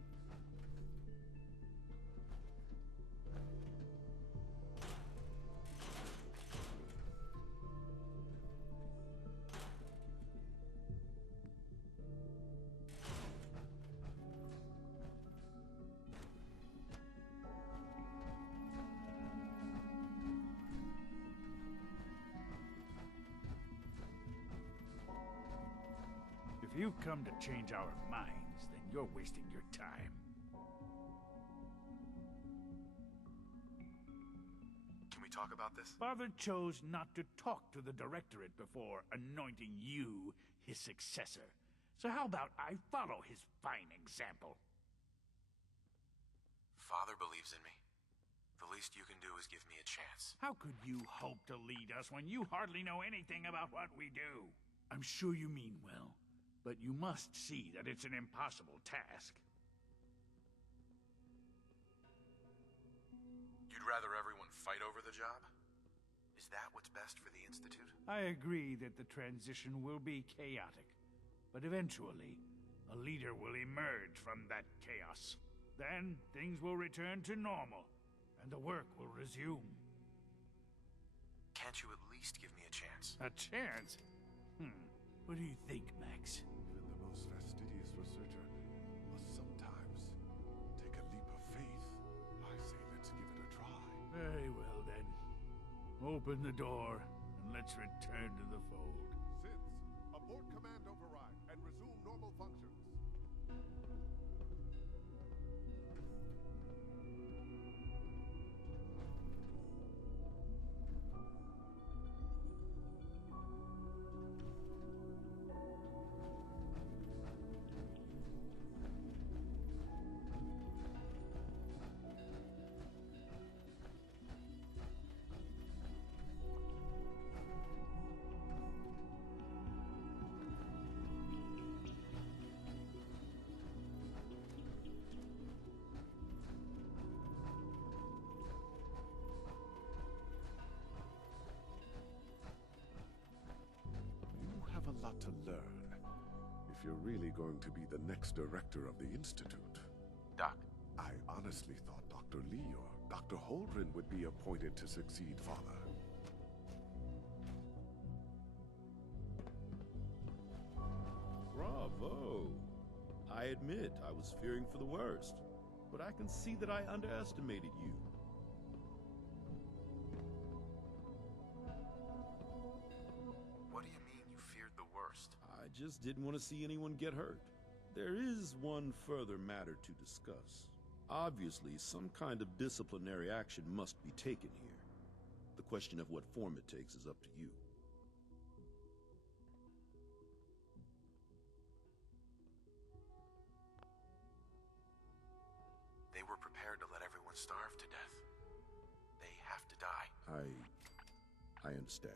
If you've come to change our minds, then you're wasting your time. Can we talk about this? Father chose not to talk to the Directorate before anointing you his successor. So how about I follow his fine example? Father believes in me. The least you can do is give me a chance. How could you hope to lead us when you hardly know anything about what we do? I'm sure you mean well, but you must see that it's an impossible task. You'd rather everyone fight over the job? Is that what's best for the Institute? I agree that the transition will be chaotic, but eventually, a leader will emerge from that chaos. Then, things will return to normal, and the work will resume. Can't you at least give me a chance? A chance? What do you think, Max? Even the most fastidious researcher must sometimes take a leap of faith. I say let's give it a try. Very well, then. Open the door, and let's return to the fold. Synths, abort command override and resume normal functions. lot to learn if you're really going to be the next director of the Institute. Doc. I honestly thought Dr. Lee or Dr. Holdren would be appointed to succeed Father. Bravo! I admit I was fearing for the worst, but I can see that I underestimated you. What do you mean you feared the worst? I just didn't want to see anyone get hurt. There is one further matter to discuss. Obviously, some kind of disciplinary action must be taken here. The question of what form it takes is up to you. They were prepared to let everyone starve to death. They have to die. I understand.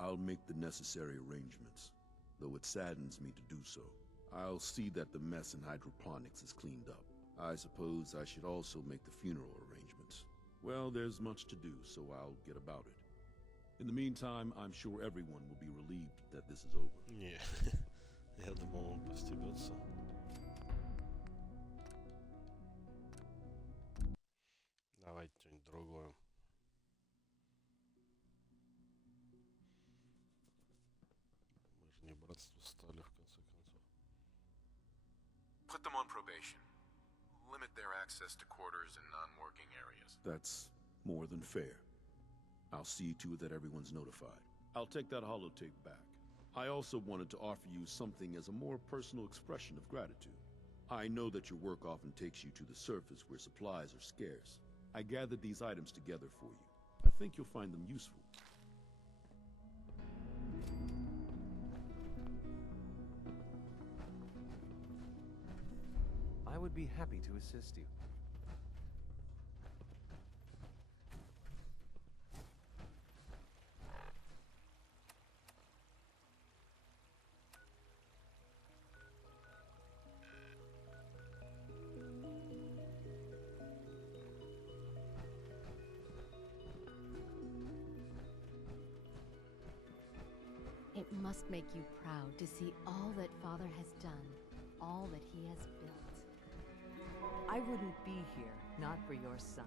I'll make the necessary arrangements, though it saddens me to do so. I'll see that the mess in hydroponics is cleaned up. I suppose I should also make the funeral arrangements. Well, there's much to do, so I'll get about it. In the meantime, I'm sure everyone will be relieved that this is over. Не, я думал, он постебется. Давайте что-нибудь другое. Мы же не братство стали, в конце концов. Put them on probation. Limit their access to quarters and non-working areas. That's more than fair. I'll see to it that everyone's notified. I'll take that holotape back. I also wanted to offer you something as a more personal expression of gratitude. I know that your work often takes you to the surface where supplies are scarce. I gathered these items together for you. I think you'll find them useful. I would be happy to assist you. It must make you proud to see all that Father has done, all that he has built. I wouldn't be here, not for your son.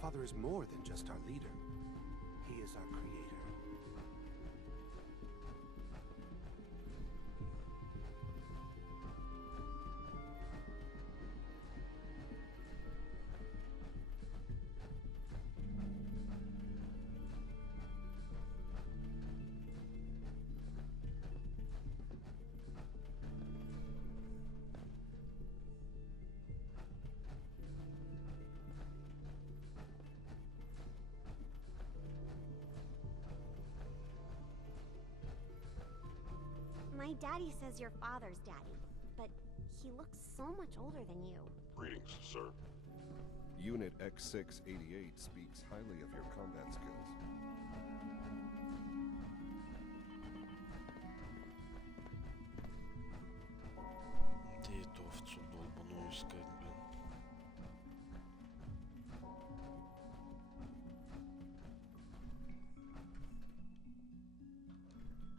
Father is more than just our leader. He is our creator. My daddy says you're Father's daddy, but he looks so much older than you. Greetings, sir. Unit X688 speaks highly of your combat skills. Где эту овцу долбаную искать, блин?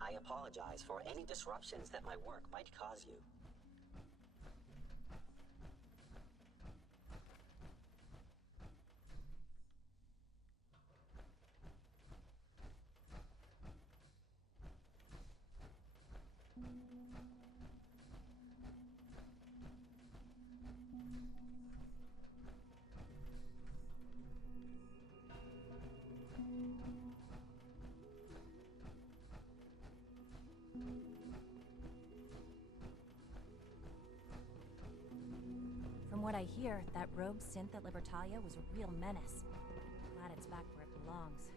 I apologize for any disruptions that my work might cause you. From what I hear, that rogue synth at Libertalia was a real menace. Glad it's back where it belongs.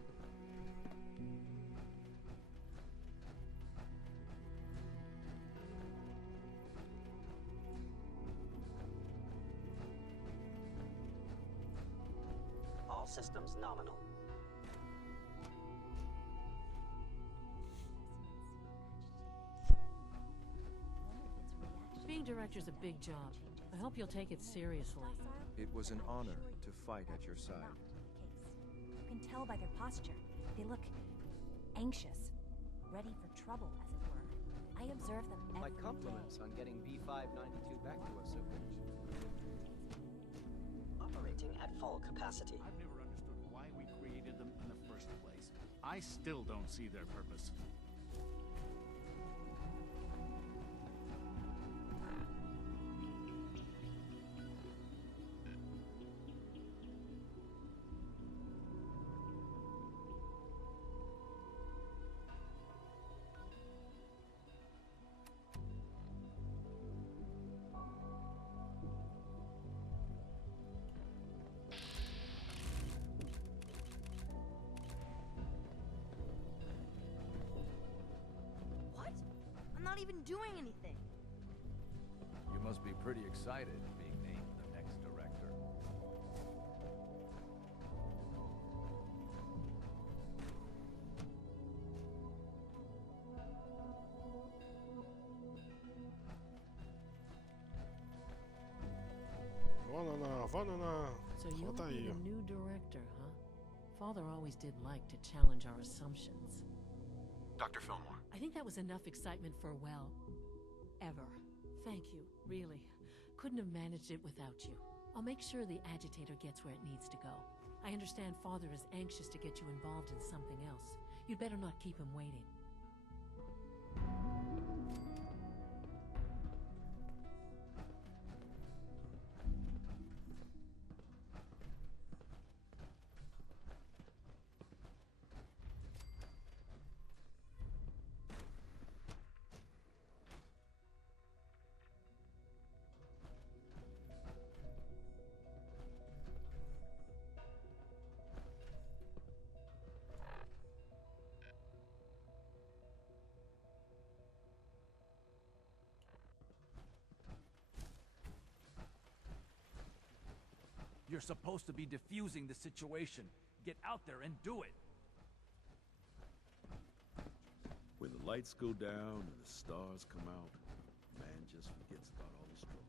All systems nominal. director's a big job. I hope you'll take it seriously. It was an honor to fight at your side. You can tell by their posture. They look anxious, ready for trouble, as it were. I observe them My every compliments day. on getting B592 back to us so quick. Operating at full capacity. I've never understood why we created them in the first place. I still don't see their purpose. What? I'm not even doing anything. You must be pretty excited being named the next director. Вон она, вон она. So you'll Хватай be ее. the new director, huh? Father always did like to challenge our assumptions. Dr. Fillmore. I think that was enough excitement for, well, ever. Thank you, really. Couldn't have managed it without you. I'll make sure the agitator gets where it needs to go. I understand Father is anxious to get you involved in something else. You'd better not keep him waiting. You're supposed to be diffusing the situation. Get out there and do it. When the lights go down and the stars come out, man just forgets about all his troubles.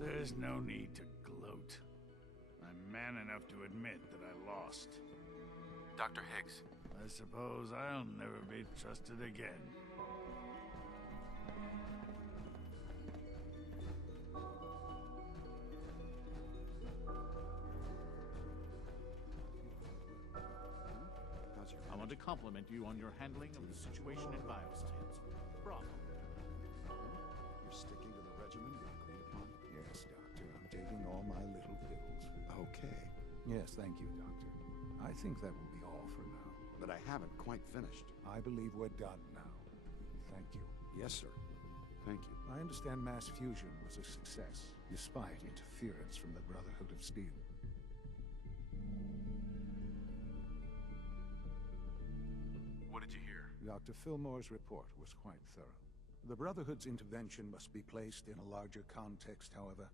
There's no need to gloat. I'm man enough to admit that I lost. Dr. Higgs. I suppose I'll never be trusted again. I want to compliment you on your handling of the situation in Biostance. Bravo. You're sticking to the regimen we agreed upon? Yes, Doctor. I'm taking all my little pills. Okay. Yes, thank you, Doctor. I think that will be all for now. But I haven't quite finished. I believe we're done now. Thank you. Yes, sir. Thank you. I understand mass fusion was a success, despite interference from the Brotherhood of Steel. What did you hear? Dr. Fillmore's report was quite thorough. The Brotherhood's intervention must be placed in a larger context, however,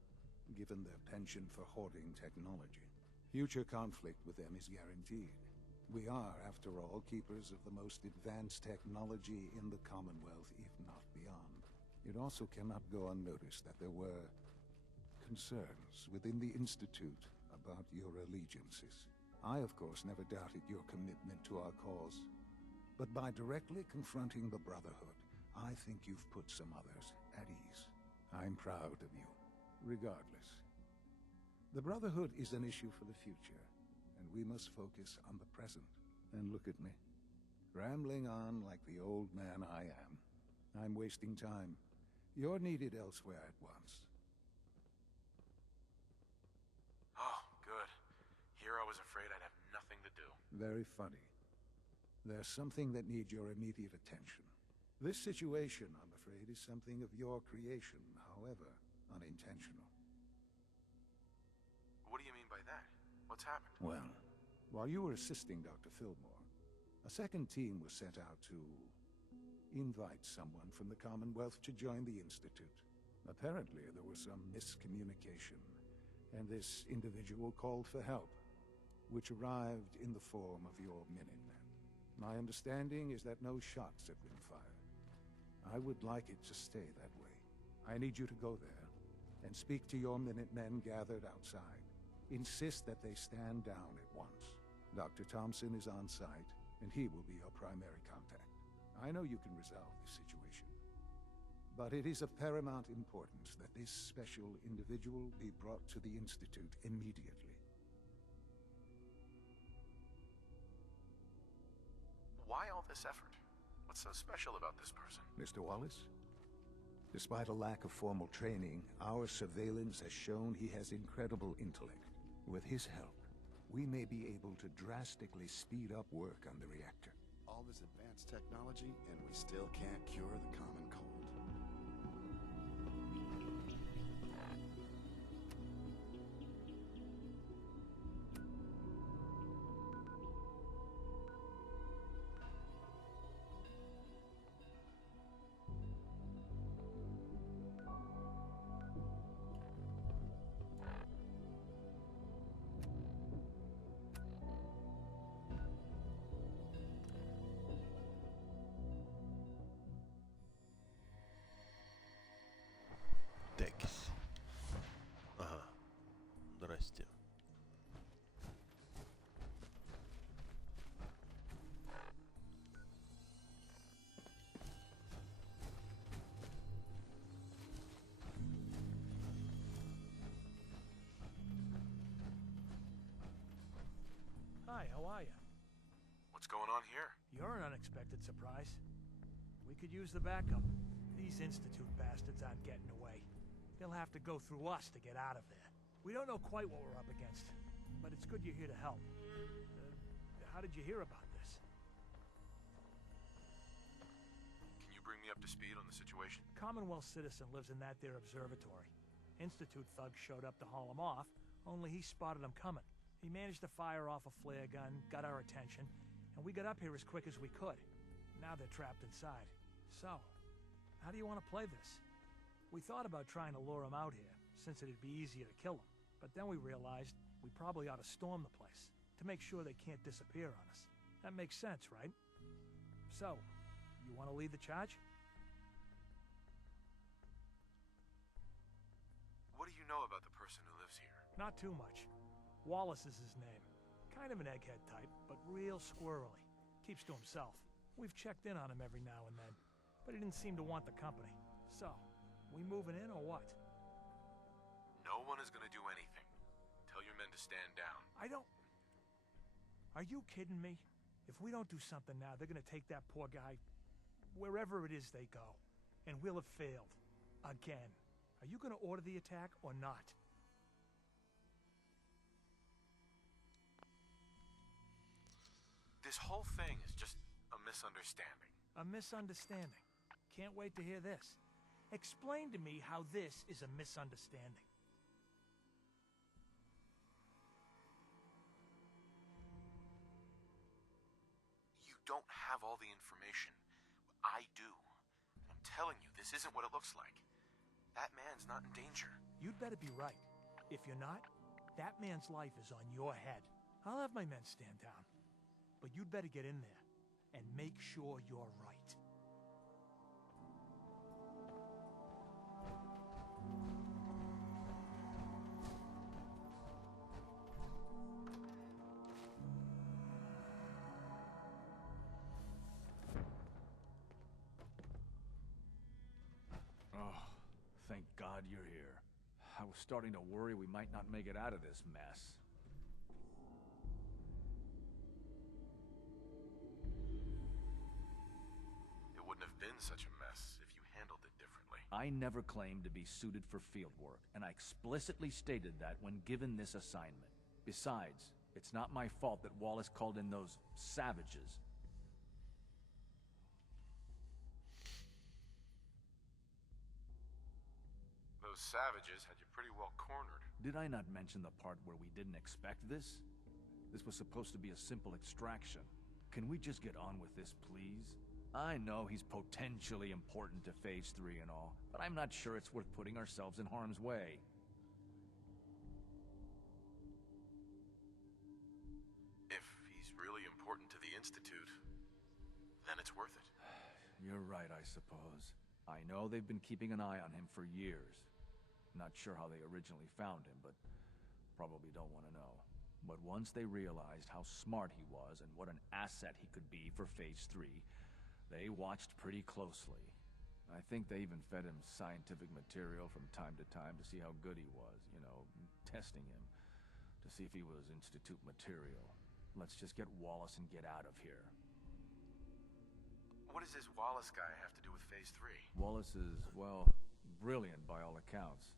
given their penchant for hoarding technology. Future conflict with them is guaranteed. We are, after all, keepers of the most advanced technology in the Commonwealth, if not beyond. It also cannot go unnoticed that there were concerns within the Institute about your allegiances. I, of course, never doubted your commitment to our cause. But by directly confronting the Brotherhood, I think you've put some others at ease. I'm proud of you, regardless. The Brotherhood is an issue for the future, and we must focus on the present. And look at me. Rambling on like the old man I am. I'm wasting time. You're needed elsewhere at once. Oh, good. Here I was afraid I'd have nothing to do. Very funny. There's something that needs your immediate attention. This situation, I'm afraid, is something of your creation, however unintentional. What do you mean by that? What's happened? Well, while you were assisting Dr. Fillmore, a second team was sent out to invite someone from the Commonwealth to join the Institute. Apparently, there was some miscommunication, and this individual called for help, which arrived in the form of your Minutemen. My understanding is that no shots have been fired. I would like it to stay that way. I need you to go there and speak to your Minutemen gathered outside. Insist that they stand down at once. Dr. Thompson is on site, and he will be your primary contact. I know you can resolve this situation, but it is of paramount importance that this special individual be brought to the Institute immediately. Why all this effort? What's so special about this person? Mr. Wallace? Despite a lack of formal training, our surveillance has shown he has incredible intellect. With his help, we may be able to drastically speed up work on the reactor. All this advanced technology, and we still can't cure the common cold. Текс. Ага. Здрасте. Hi, how are you? What's going on here? You're an unexpected surprise. We could use the backup. These Institute bastards aren't getting away. They'll have to go through us to get out of there. We don't know quite what we're up against, but it's good you're here to help. How did you hear about this? Can you bring me up to speed on the situation? Commonwealth citizen lives in that there observatory. Institute thugs showed up to haul him off, only he spotted them coming. He managed to fire off a flare gun, got our attention, and we got up here as quick as we could. Now they're trapped inside. So, how do you want to play this? We thought about trying to lure them out here, since it'd be easier to kill them. But then we realized we probably ought to storm the place, to make sure they can't disappear on us. That makes sense, right? So, you want to lead the charge? What do you know about the person who lives here? Not too much. Wallace is his name. Kind of an egghead type, but real squirrely. Keeps to himself. We've checked in on him every now and then, but he didn't seem to want the company. So, we moving in or what? No one is gonna do anything. Tell your men to stand down. I don't... Are you kidding me? If we don't do something now, they're gonna take that poor guy wherever it is they go, and we'll have failed. Again. Are you gonna order the attack or not? This whole thing is just a misunderstanding. A misunderstanding. Can't wait to hear this. Explain to me how this is a misunderstanding. You don't have all the information. I do. I'm telling you, this isn't what it looks like. That man's not in danger. You'd better be right. If you're not, that man's life is on your head. I'll have my men stand down. But you'd better get in there and make sure you're right. Oh, thank God you're here. I was starting to worry we might not make it out of this mess. been such a mess if you handled it differently. I never claimed to be suited for field work, and I explicitly stated that when given this assignment. Besides, it's not my fault that Wallace called in those savages. Those savages had you pretty well cornered. Did I not mention the part where we didn't expect this? This was supposed to be a simple extraction. Can we just get on with this, please? I know he's potentially important to Phase 3 and all, but I'm not sure it's worth putting ourselves in harm's way. If he's really important to the Institute, then it's worth it. You're right, I suppose. I know they've been keeping an eye on him for years. Not sure how they originally found him, but probably don't want to know. But once they realized how smart he was and what an asset he could be for Phase 3, they watched pretty closely. I think they even fed him scientific material from time to time to see how good he was, you know, testing him, to see if he was Institute material. Let's just get Wallace and get out of here. What does this Wallace guy have to do with Phase 3? Wallace is, well, brilliant by all accounts.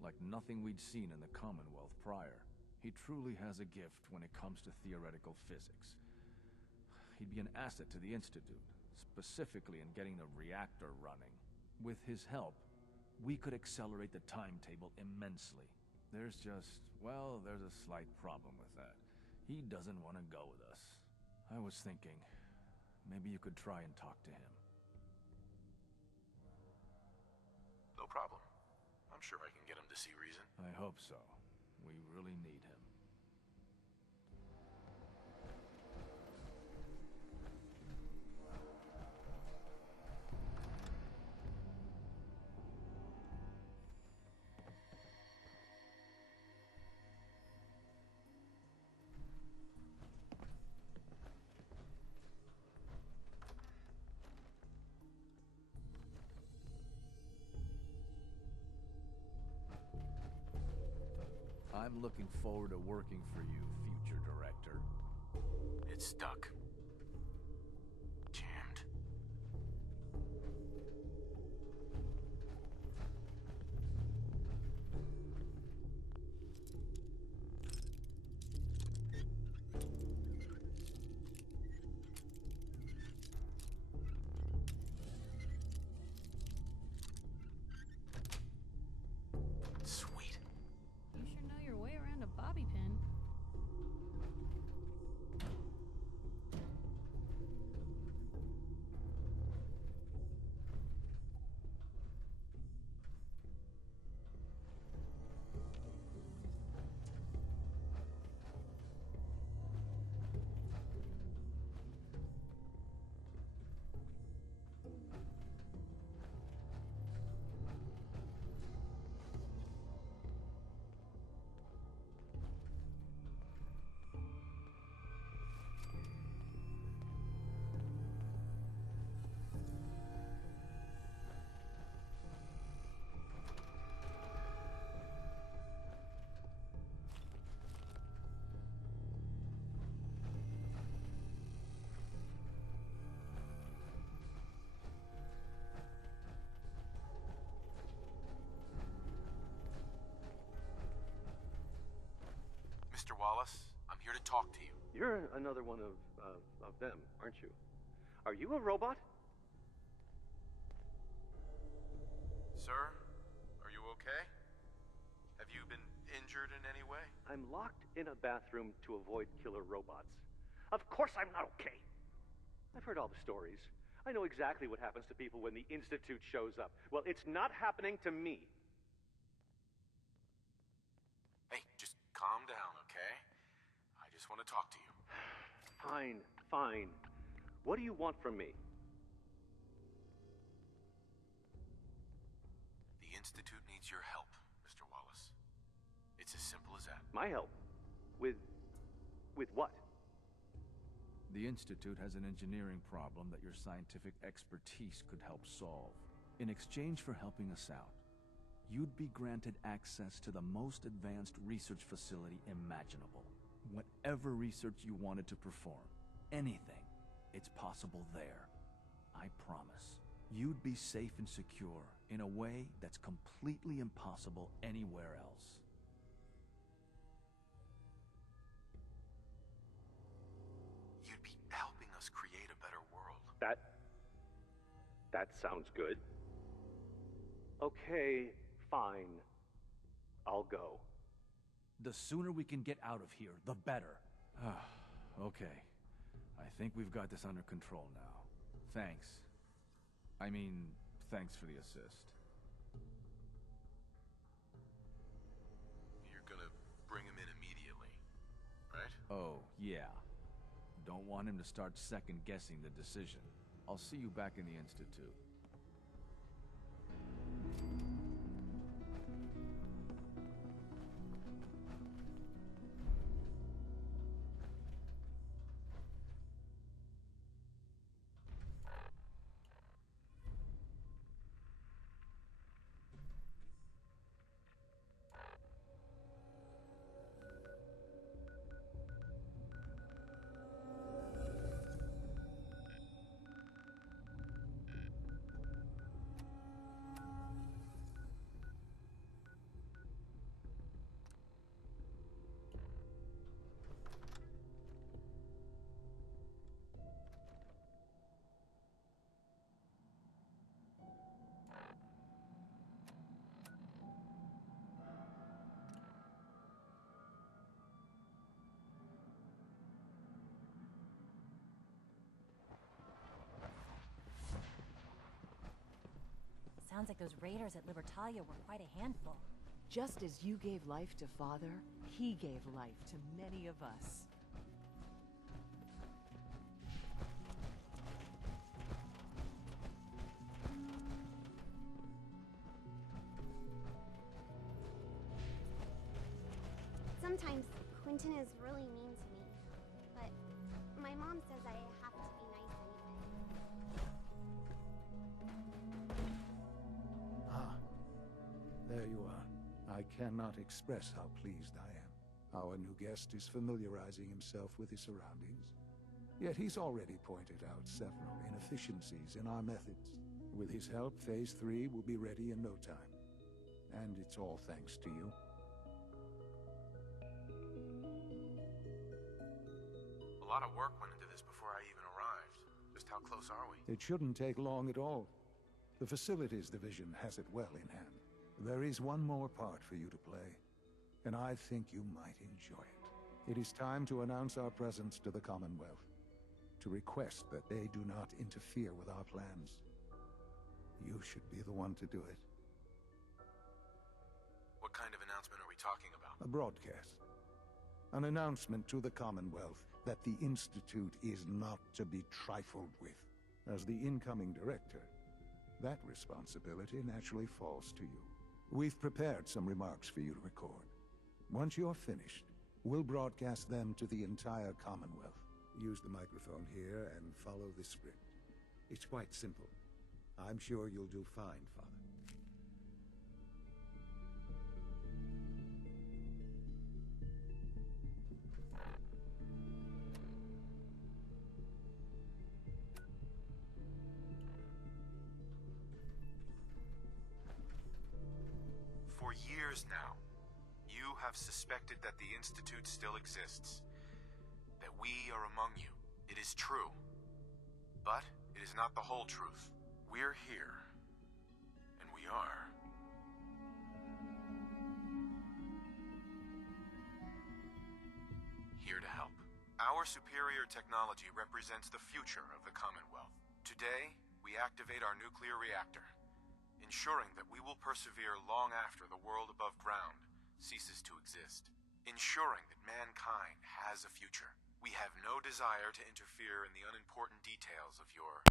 Like nothing we'd seen in the Commonwealth prior. He truly has a gift when it comes to theoretical physics. He'd be an asset to the Institute, specifically in getting the reactor running. With his help, we could accelerate the timetable immensely. There's just, well, there's a slight problem with that. He doesn't want to go with us. I was thinking, maybe you could try and talk to him. No problem. I'm sure I can get him to see reason. I hope so. We really need him. I'm looking forward to working for you, future director. It's stuck. Jammed. Sweet. You sure know your way around a bobby pin. Mr. Wallace, I'm here to talk to you. You're another one of them, aren't you? Are you a robot? Sir, are you okay? Have you been injured in any way? I'm locked in a bathroom to avoid killer robots. Of course I'm not okay. I've heard all the stories. I know exactly what happens to people when the Institute shows up. Well, it's not happening to me. Hey, just calm down, okay? I just want to talk to you. Fine, fine. What do you want from me? The Institute needs your help, Mr. Wallace. It's as simple as that. My help? With what? The Institute has an engineering problem that your scientific expertise could help solve. In exchange for helping us out, you'd be granted access to the most advanced research facility imaginable. Whatever research you wanted to perform, anything, it's possible there. I promise. you'd be safe and secure in a way that's completely impossible anywhere else. You'd be helping us create a better world. That sounds good. Okay, fine. I'll go. The sooner we can get out of here, the better. Okay. I think we've got this under control now. Thanks. I mean, thanks for the assist. You're gonna bring him in immediately, right? Oh, yeah. Don't want him to start second-guessing the decision. I'll see you back in the Institute. Sounds like those raiders at Libertalia were quite a handful. Just as you gave life to Father, he gave life to many of us. Sometimes Quentin is really mean to me, but my mom says I have to be nice anyway. Ah, there you are. I cannot express how pleased I am. Our new guest is familiarizing himself with his surroundings. Yet he's already pointed out several inefficiencies in our methods. With his help, Phase 3 will be ready in no time. And it's all thanks to you. A lot of work went into this before I even arrived. Just how close are we? It shouldn't take long at all. The Facilities Division has it well in hand. There is one more part for you to play, and I think you might enjoy it. It is time to announce our presence to the Commonwealth, to request that they do not interfere with our plans. You should be the one to do it. What kind of announcement are we talking about? A broadcast. An announcement to the Commonwealth that the Institute is not to be trifled with. As the incoming director, that responsibility naturally falls to you. We've prepared some remarks for you to record. Once you're finished, we'll broadcast them to the entire Commonwealth. Use the microphone here and follow the script. It's quite simple. I'm sure you'll do fine, Father. For years now, you have suspected that the Institute still exists. That we are among you. It is true. But it is not the whole truth. We're here. And we are. Here to help. Our superior technology represents the future of the Commonwealth. Today, we activate our nuclear reactor, ensuring that we will persevere long after the world above ground ceases to exist. Ensuring that mankind has a future. We have no desire to interfere in the unimportant details of your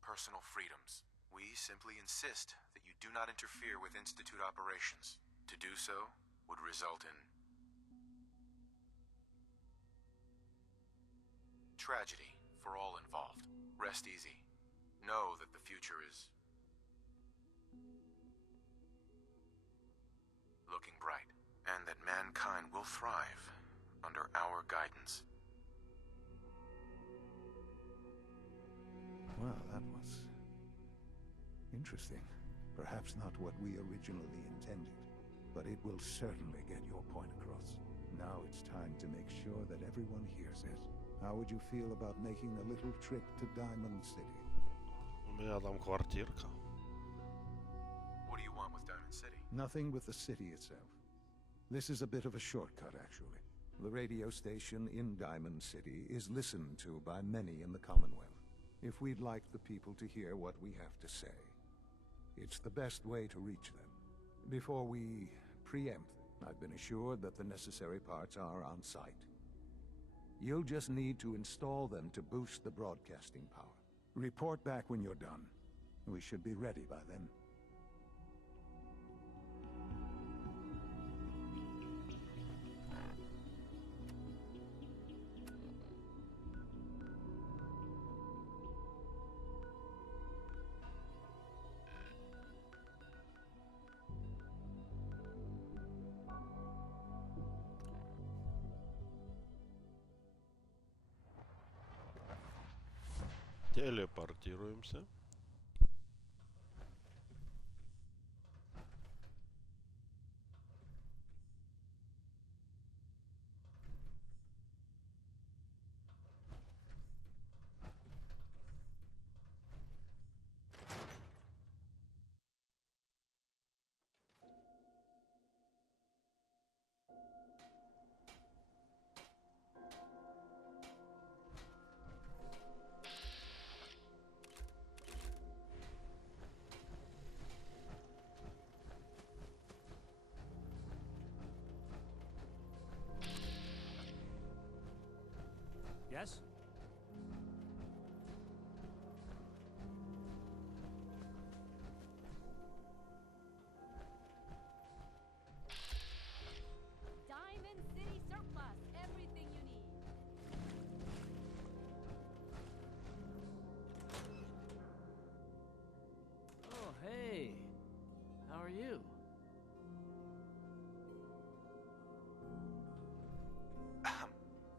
personal freedoms. We simply insist that you do not interfere with Institute operations. To do so would result in tragedy for all involved. Rest easy. Know that the future is looking bright, and that mankind will thrive under our guidance. Well, that was interesting. Perhaps not what we originally intended, but it will certainly get your point across. Now it's time to make sure that everyone hears it. How would you feel about making a little trip to Diamond City? У меня там квартирка. What do you want with Diamond City? Nothing with the city itself. This is a bit of a shortcut, actually. The radio station in Diamond City is listened to by many in the Commonwealth. If we'd like the people to hear what we have to say, it's the best way to reach them. Before we preempt them, I've been assured that the necessary parts are on site. You'll just need to install them to boost the broadcasting power. Report back when you're done. We should be ready by then. Телепортируемся. Yes? Diamond City Surplus. Everything you need. Oh, hey. How are you?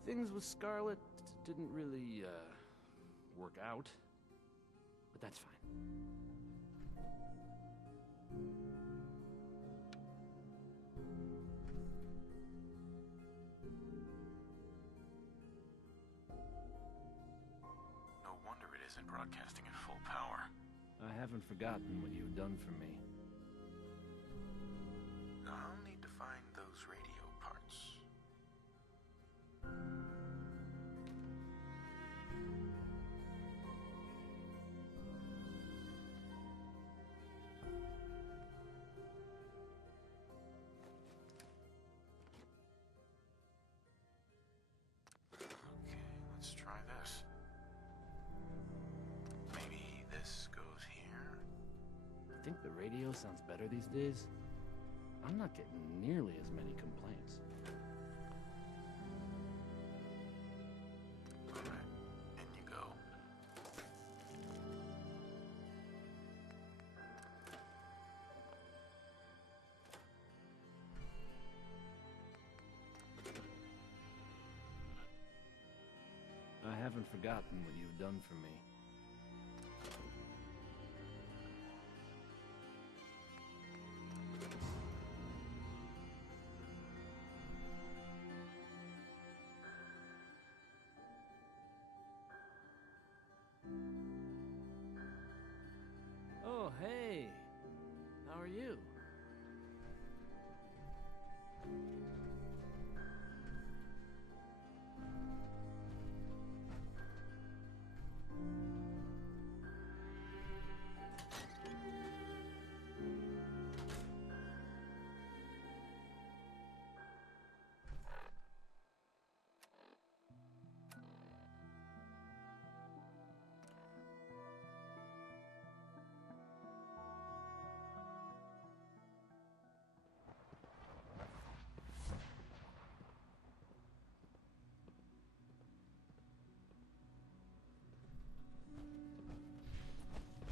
Things with Scarlet didn't really, work out. But that's fine. No wonder it isn't broadcasting at full power. I haven't forgotten what you've done for me. I'll need to find those radio parts. Okay, let's try this. Maybe this goes here? I think the radio sounds better these days. I'm not getting nearly as many complaints. Alright, in you go. I haven't forgotten what you've done for me. Oh, hey. How are you?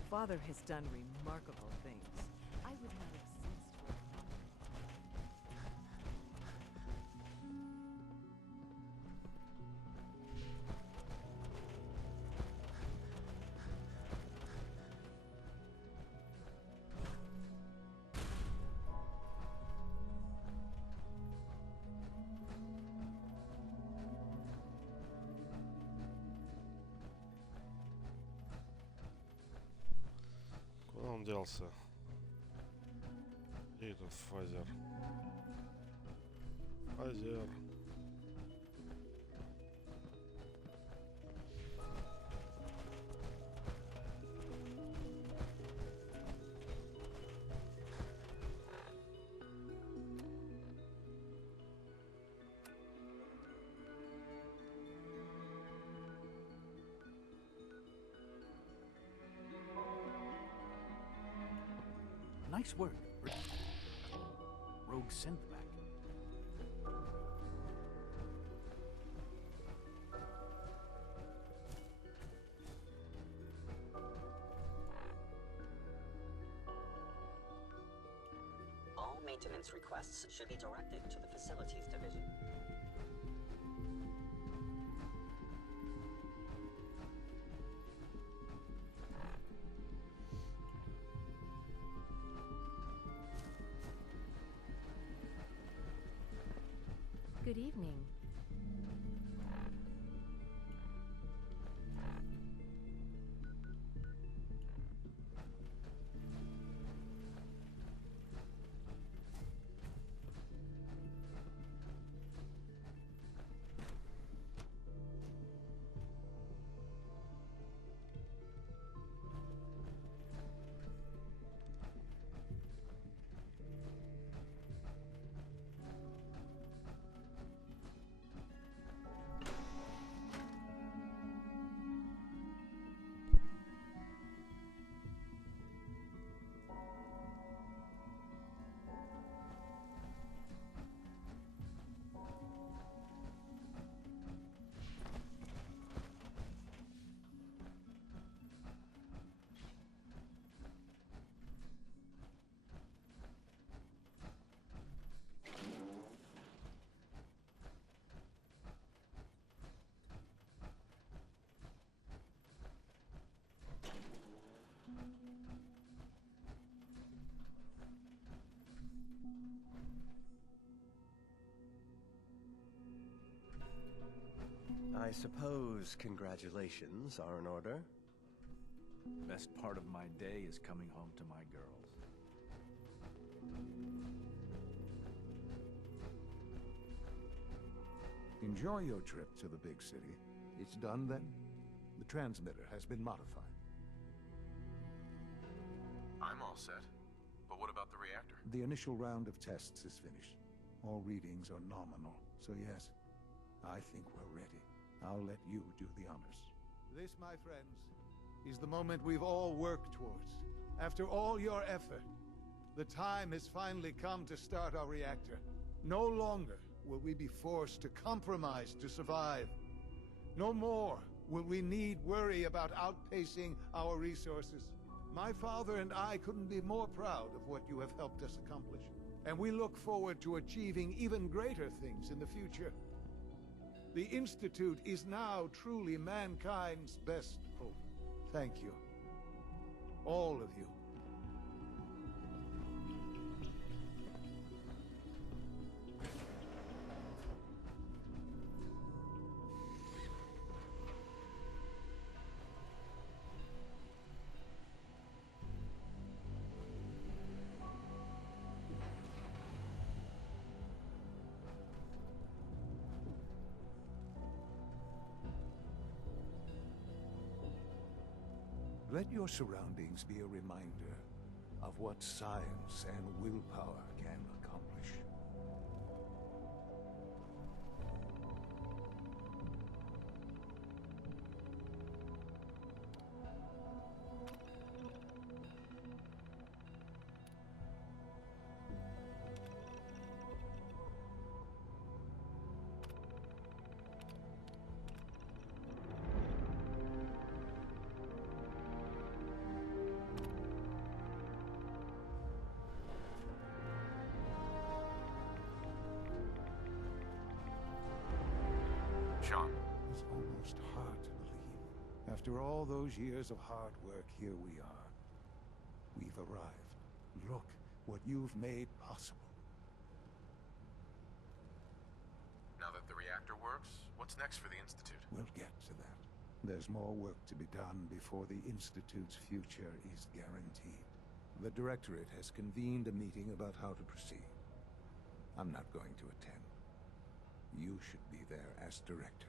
Father has done remarkable things. I would not have ceased to admire он делся? Где этот фазер? Фазер. Nice work. Rogue synth back. All maintenance requests should be directed to the Facilities Division. Good evening. I suppose congratulations are in order? Best part of my day is coming home to my girls. Enjoy your trip to the big city. It's done then? The transmitter has been modified. I'm all set. But what about the reactor? The initial round of tests is finished. All readings are nominal, so yes, I think we're ready. I'll let you do the honors. This, my friends, is the moment we've all worked towards. After all your effort, the time has finally come to start our reactor. No longer will we be forced to compromise to survive. No more will we need worry about outpacing our resources. My father and I couldn't be more proud of what you have helped us accomplish, and we look forward to achieving even greater things in the future. The Institute is now truly mankind's best hope. Thank you. All of you. Let your surroundings be a reminder of what science and willpower can accomplish. Sean. It's almost hard to believe. After all those years of hard work, here we are. We've arrived. Look what you've made possible. Now that the reactor works, what's next for the Institute? We'll get to that. There's more work to be done before the Institute's future is guaranteed. The Directorate has convened a meeting about how to proceed. I'm not going to attend. You should be there as Director.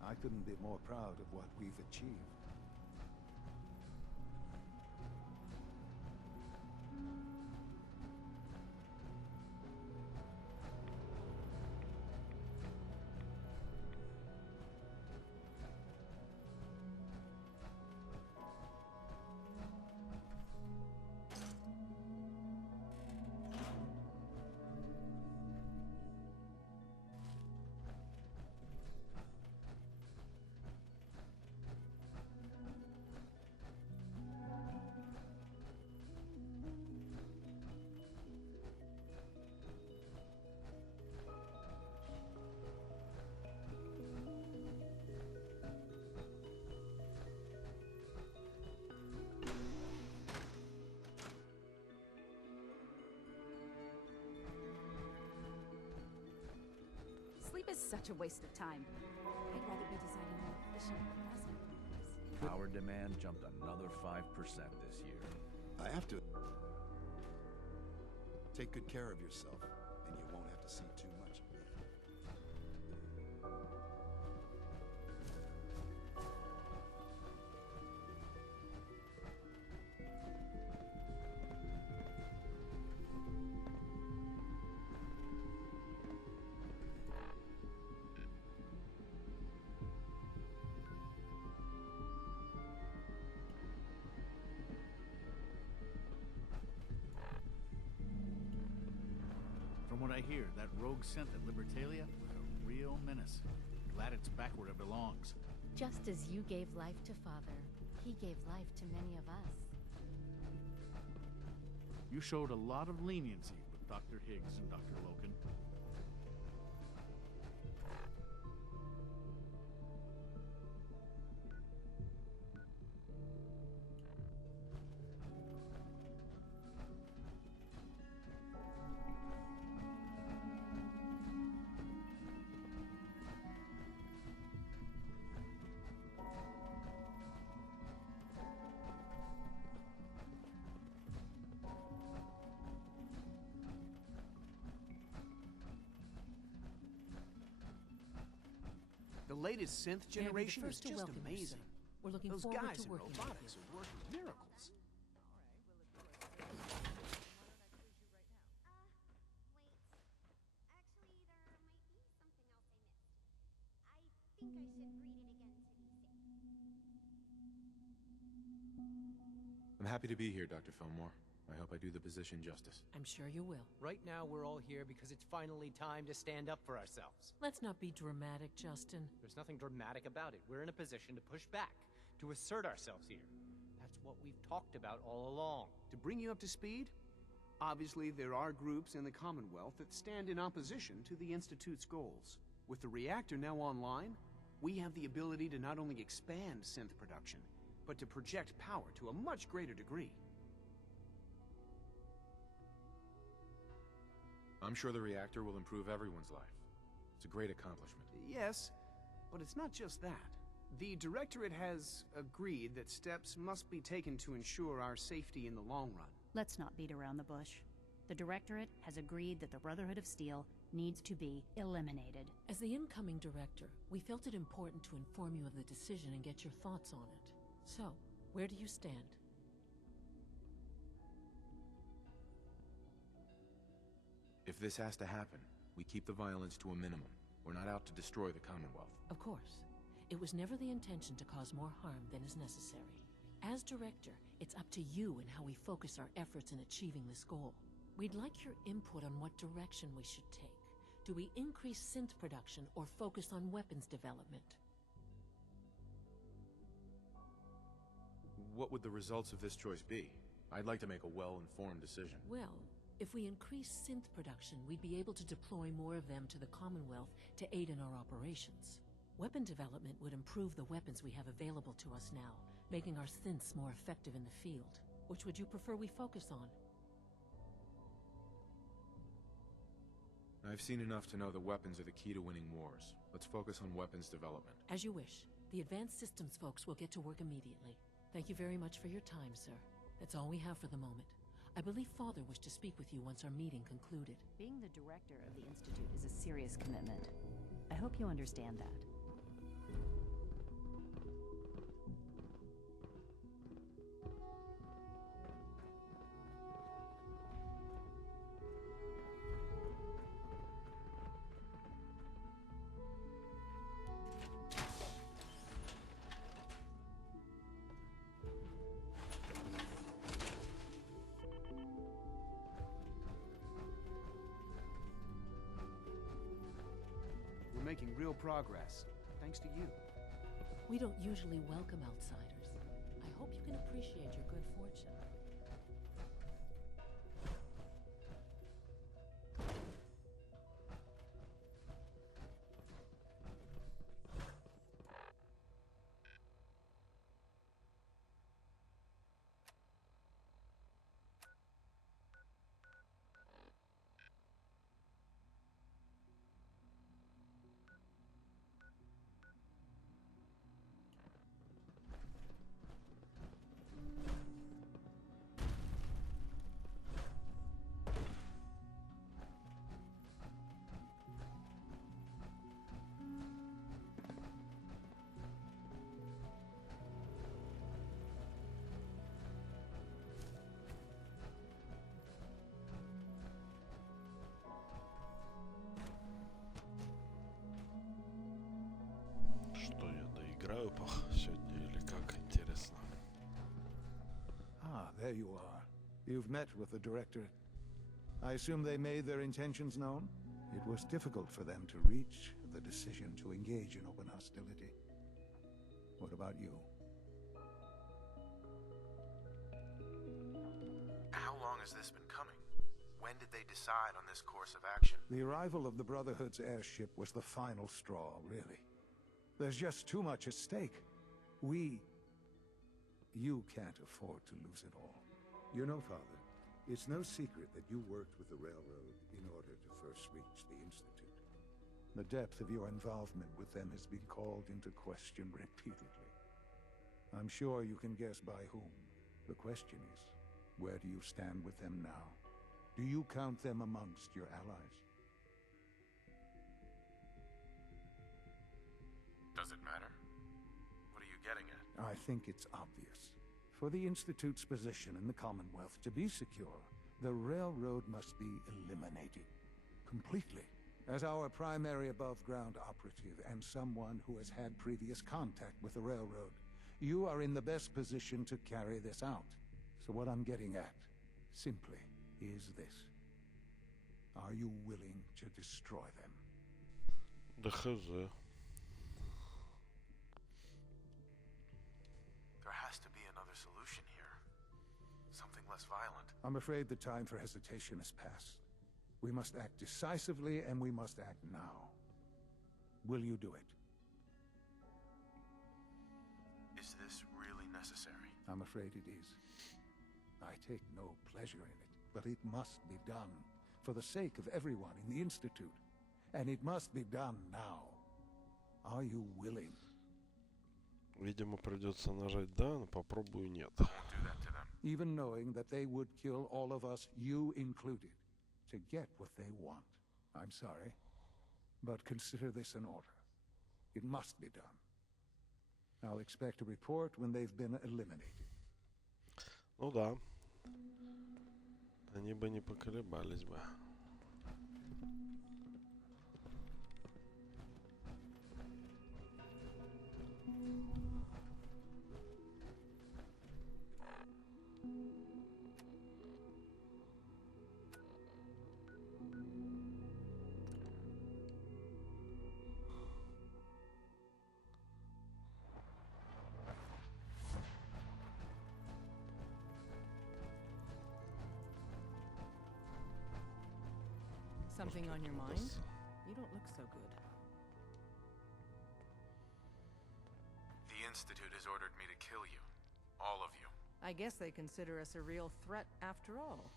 I couldn't be more proud of what we've achieved. Sleep is such a waste of time. I'd rather be designing more efficient plasma printers. Power demand jumped another 5% this year. I have to... Take good care of yourself, and you won't have to see too much of me. From what I hear, that rogue synth at Libertalia was a real menace. Glad it's back where it belongs. Just as you gave life to Father, he gave life to many of us. You showed a lot of leniency with Dr. Higgs and Dr. Loken. The latest synth generation is first to just welcome you, amazing. sir. We're looking Those forward guys to in working with robotics you. are working miracles. Think I should read it again to be safe. I'm happy to be here, Dr. Fillmore. I hope I do the position justice. I'm sure you will. Right now, we're all here because it's finally time to stand up for ourselves. Let's not be dramatic, Justin. There's nothing dramatic about it. We're in a position to push back, to assert ourselves here. That's what we've talked about all along. To bring you up to speed, obviously there are groups in the Commonwealth that stand in opposition to the Institute's goals. With the reactor now online, we have the ability to not only expand synth production, but to project power to a much greater degree. I'm sure the reactor will improve everyone's life. It's a great accomplishment. Yes, but it's not just that. The Directorate has agreed that steps must be taken to ensure our safety in the long run. Let's not beat around the bush. The Directorate has agreed that the Brotherhood of Steel needs to be eliminated. As the incoming director, we felt it important to inform you of the decision and get your thoughts on it. So, where do you stand? If this has to happen, we keep the violence to a minimum. We're not out to destroy the Commonwealth. Of course. It was never the intention to cause more harm than is necessary. As director, it's up to you and how we focus our efforts in achieving this goal. We'd like your input on what direction we should take. Do we increase synth production or focus on weapons development? What would the results of this choice be? I'd like to make a well-informed decision. Well, If we increase synth production, we'd be able to deploy more of them to the Commonwealth to aid in our operations. Weapon development would improve the weapons we have available to us now, making our synths more effective in the field. Which would you prefer we focus on? I've seen enough to know that weapons are the key to winning wars. Let's focus on weapons development. As you wish. The Advanced Systems folks will get to work immediately. Thank you very much for your time, sir. That's all we have for the moment. I believe Father wished to speak with you once our meeting concluded. Being the director of the Institute is a serious commitment. I hope you understand that. We're making real progress, thanks to you. We don't usually welcome outsiders. I hope you can appreciate your good fortune. Что я доиграю сегодня или как? Интересно. Ah, there you are. You've met with the Directorate. I assume they made their intentions known? It was difficult for them to reach the decision to engage in open hostility. What about you? How long has this been coming? When did they decide on this course of action? The arrival of the Brotherhood's airship was the final straw, really. There's just too much at stake. You can't afford to lose it all. You know, Father, it's no secret that you worked with the Railroad in order to first reach the Institute. The depth of your involvement with them has been called into question repeatedly. I'm sure you can guess by whom. The question is, where do you stand with them now? Do you count them amongst your allies? Does it matter? What are you getting at? I think it's obvious. For the Institute's position in the Commonwealth to be secure, the Railroad must be eliminated. Completely. As our primary above-ground operative and someone who has had previous contact with the Railroad, you are in the best position to carry this out. So what I'm getting at, simply, is this. Are you willing to destroy them? Да хз. There has to be another solution here. Something less violent. I'm afraid the time for hesitation has passed. We must act decisively, and we must act now. Will you do it? Is this really necessary? I'm afraid it is. I take no pleasure in it, but it must be done, for the sake of everyone in the Institute. And it must be done now. Are you willing? Видимо, придется нажать да, но попробую нет. Won't do that to them. Even knowing that they would kill all of us, you included, to get what they want. I'm sorry, but consider this an order. It must be done. I'll expect a report when they've been eliminated. Ну да. Они бы не поколебались бы. Something on your mind? You don't look so good. The Institute has ordered me to kill you. All of you. I guess they consider us a real threat after all.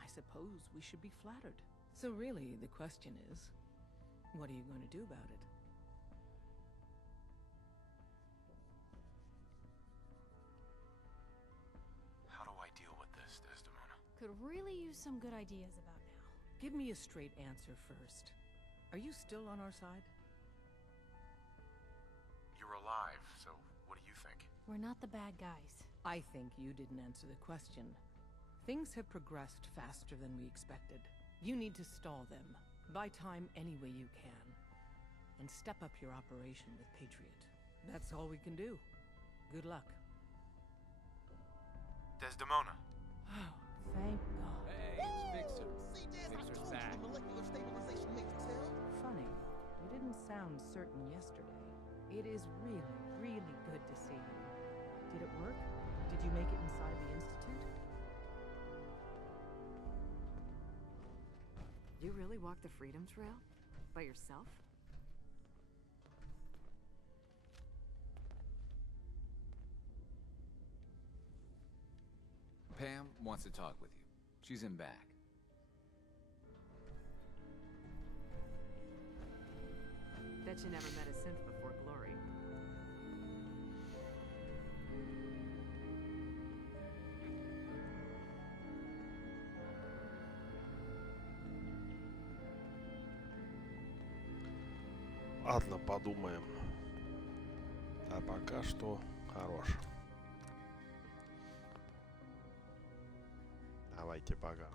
I suppose we should be flattered. So really, the question is, what are you going to do about it? How do I deal with this, Desdemona? Could really use some good ideas about now. Give me a straight answer first. Are you still on our side? You're alive, so what do you think? We're not the bad guys. I think you didn't answer the question. Things have progressed faster than we expected. You need to stall them. Buy time any way you can. And step up your operation with Patriot. That's all we can do. Good luck. Desdemona! Oh, thank God. Hey, it's Fixer. Fixer's back. Funny. You didn't sound certain yesterday. It is really, really good to see you. Did it work? Did you make it inside the Institute? You really walked the Freedom Trail? By yourself? Pam wants to talk with you. She's in back. Bet you never met a synth before Glory. Ладно, подумаем. А пока что хорош. Давайте пока.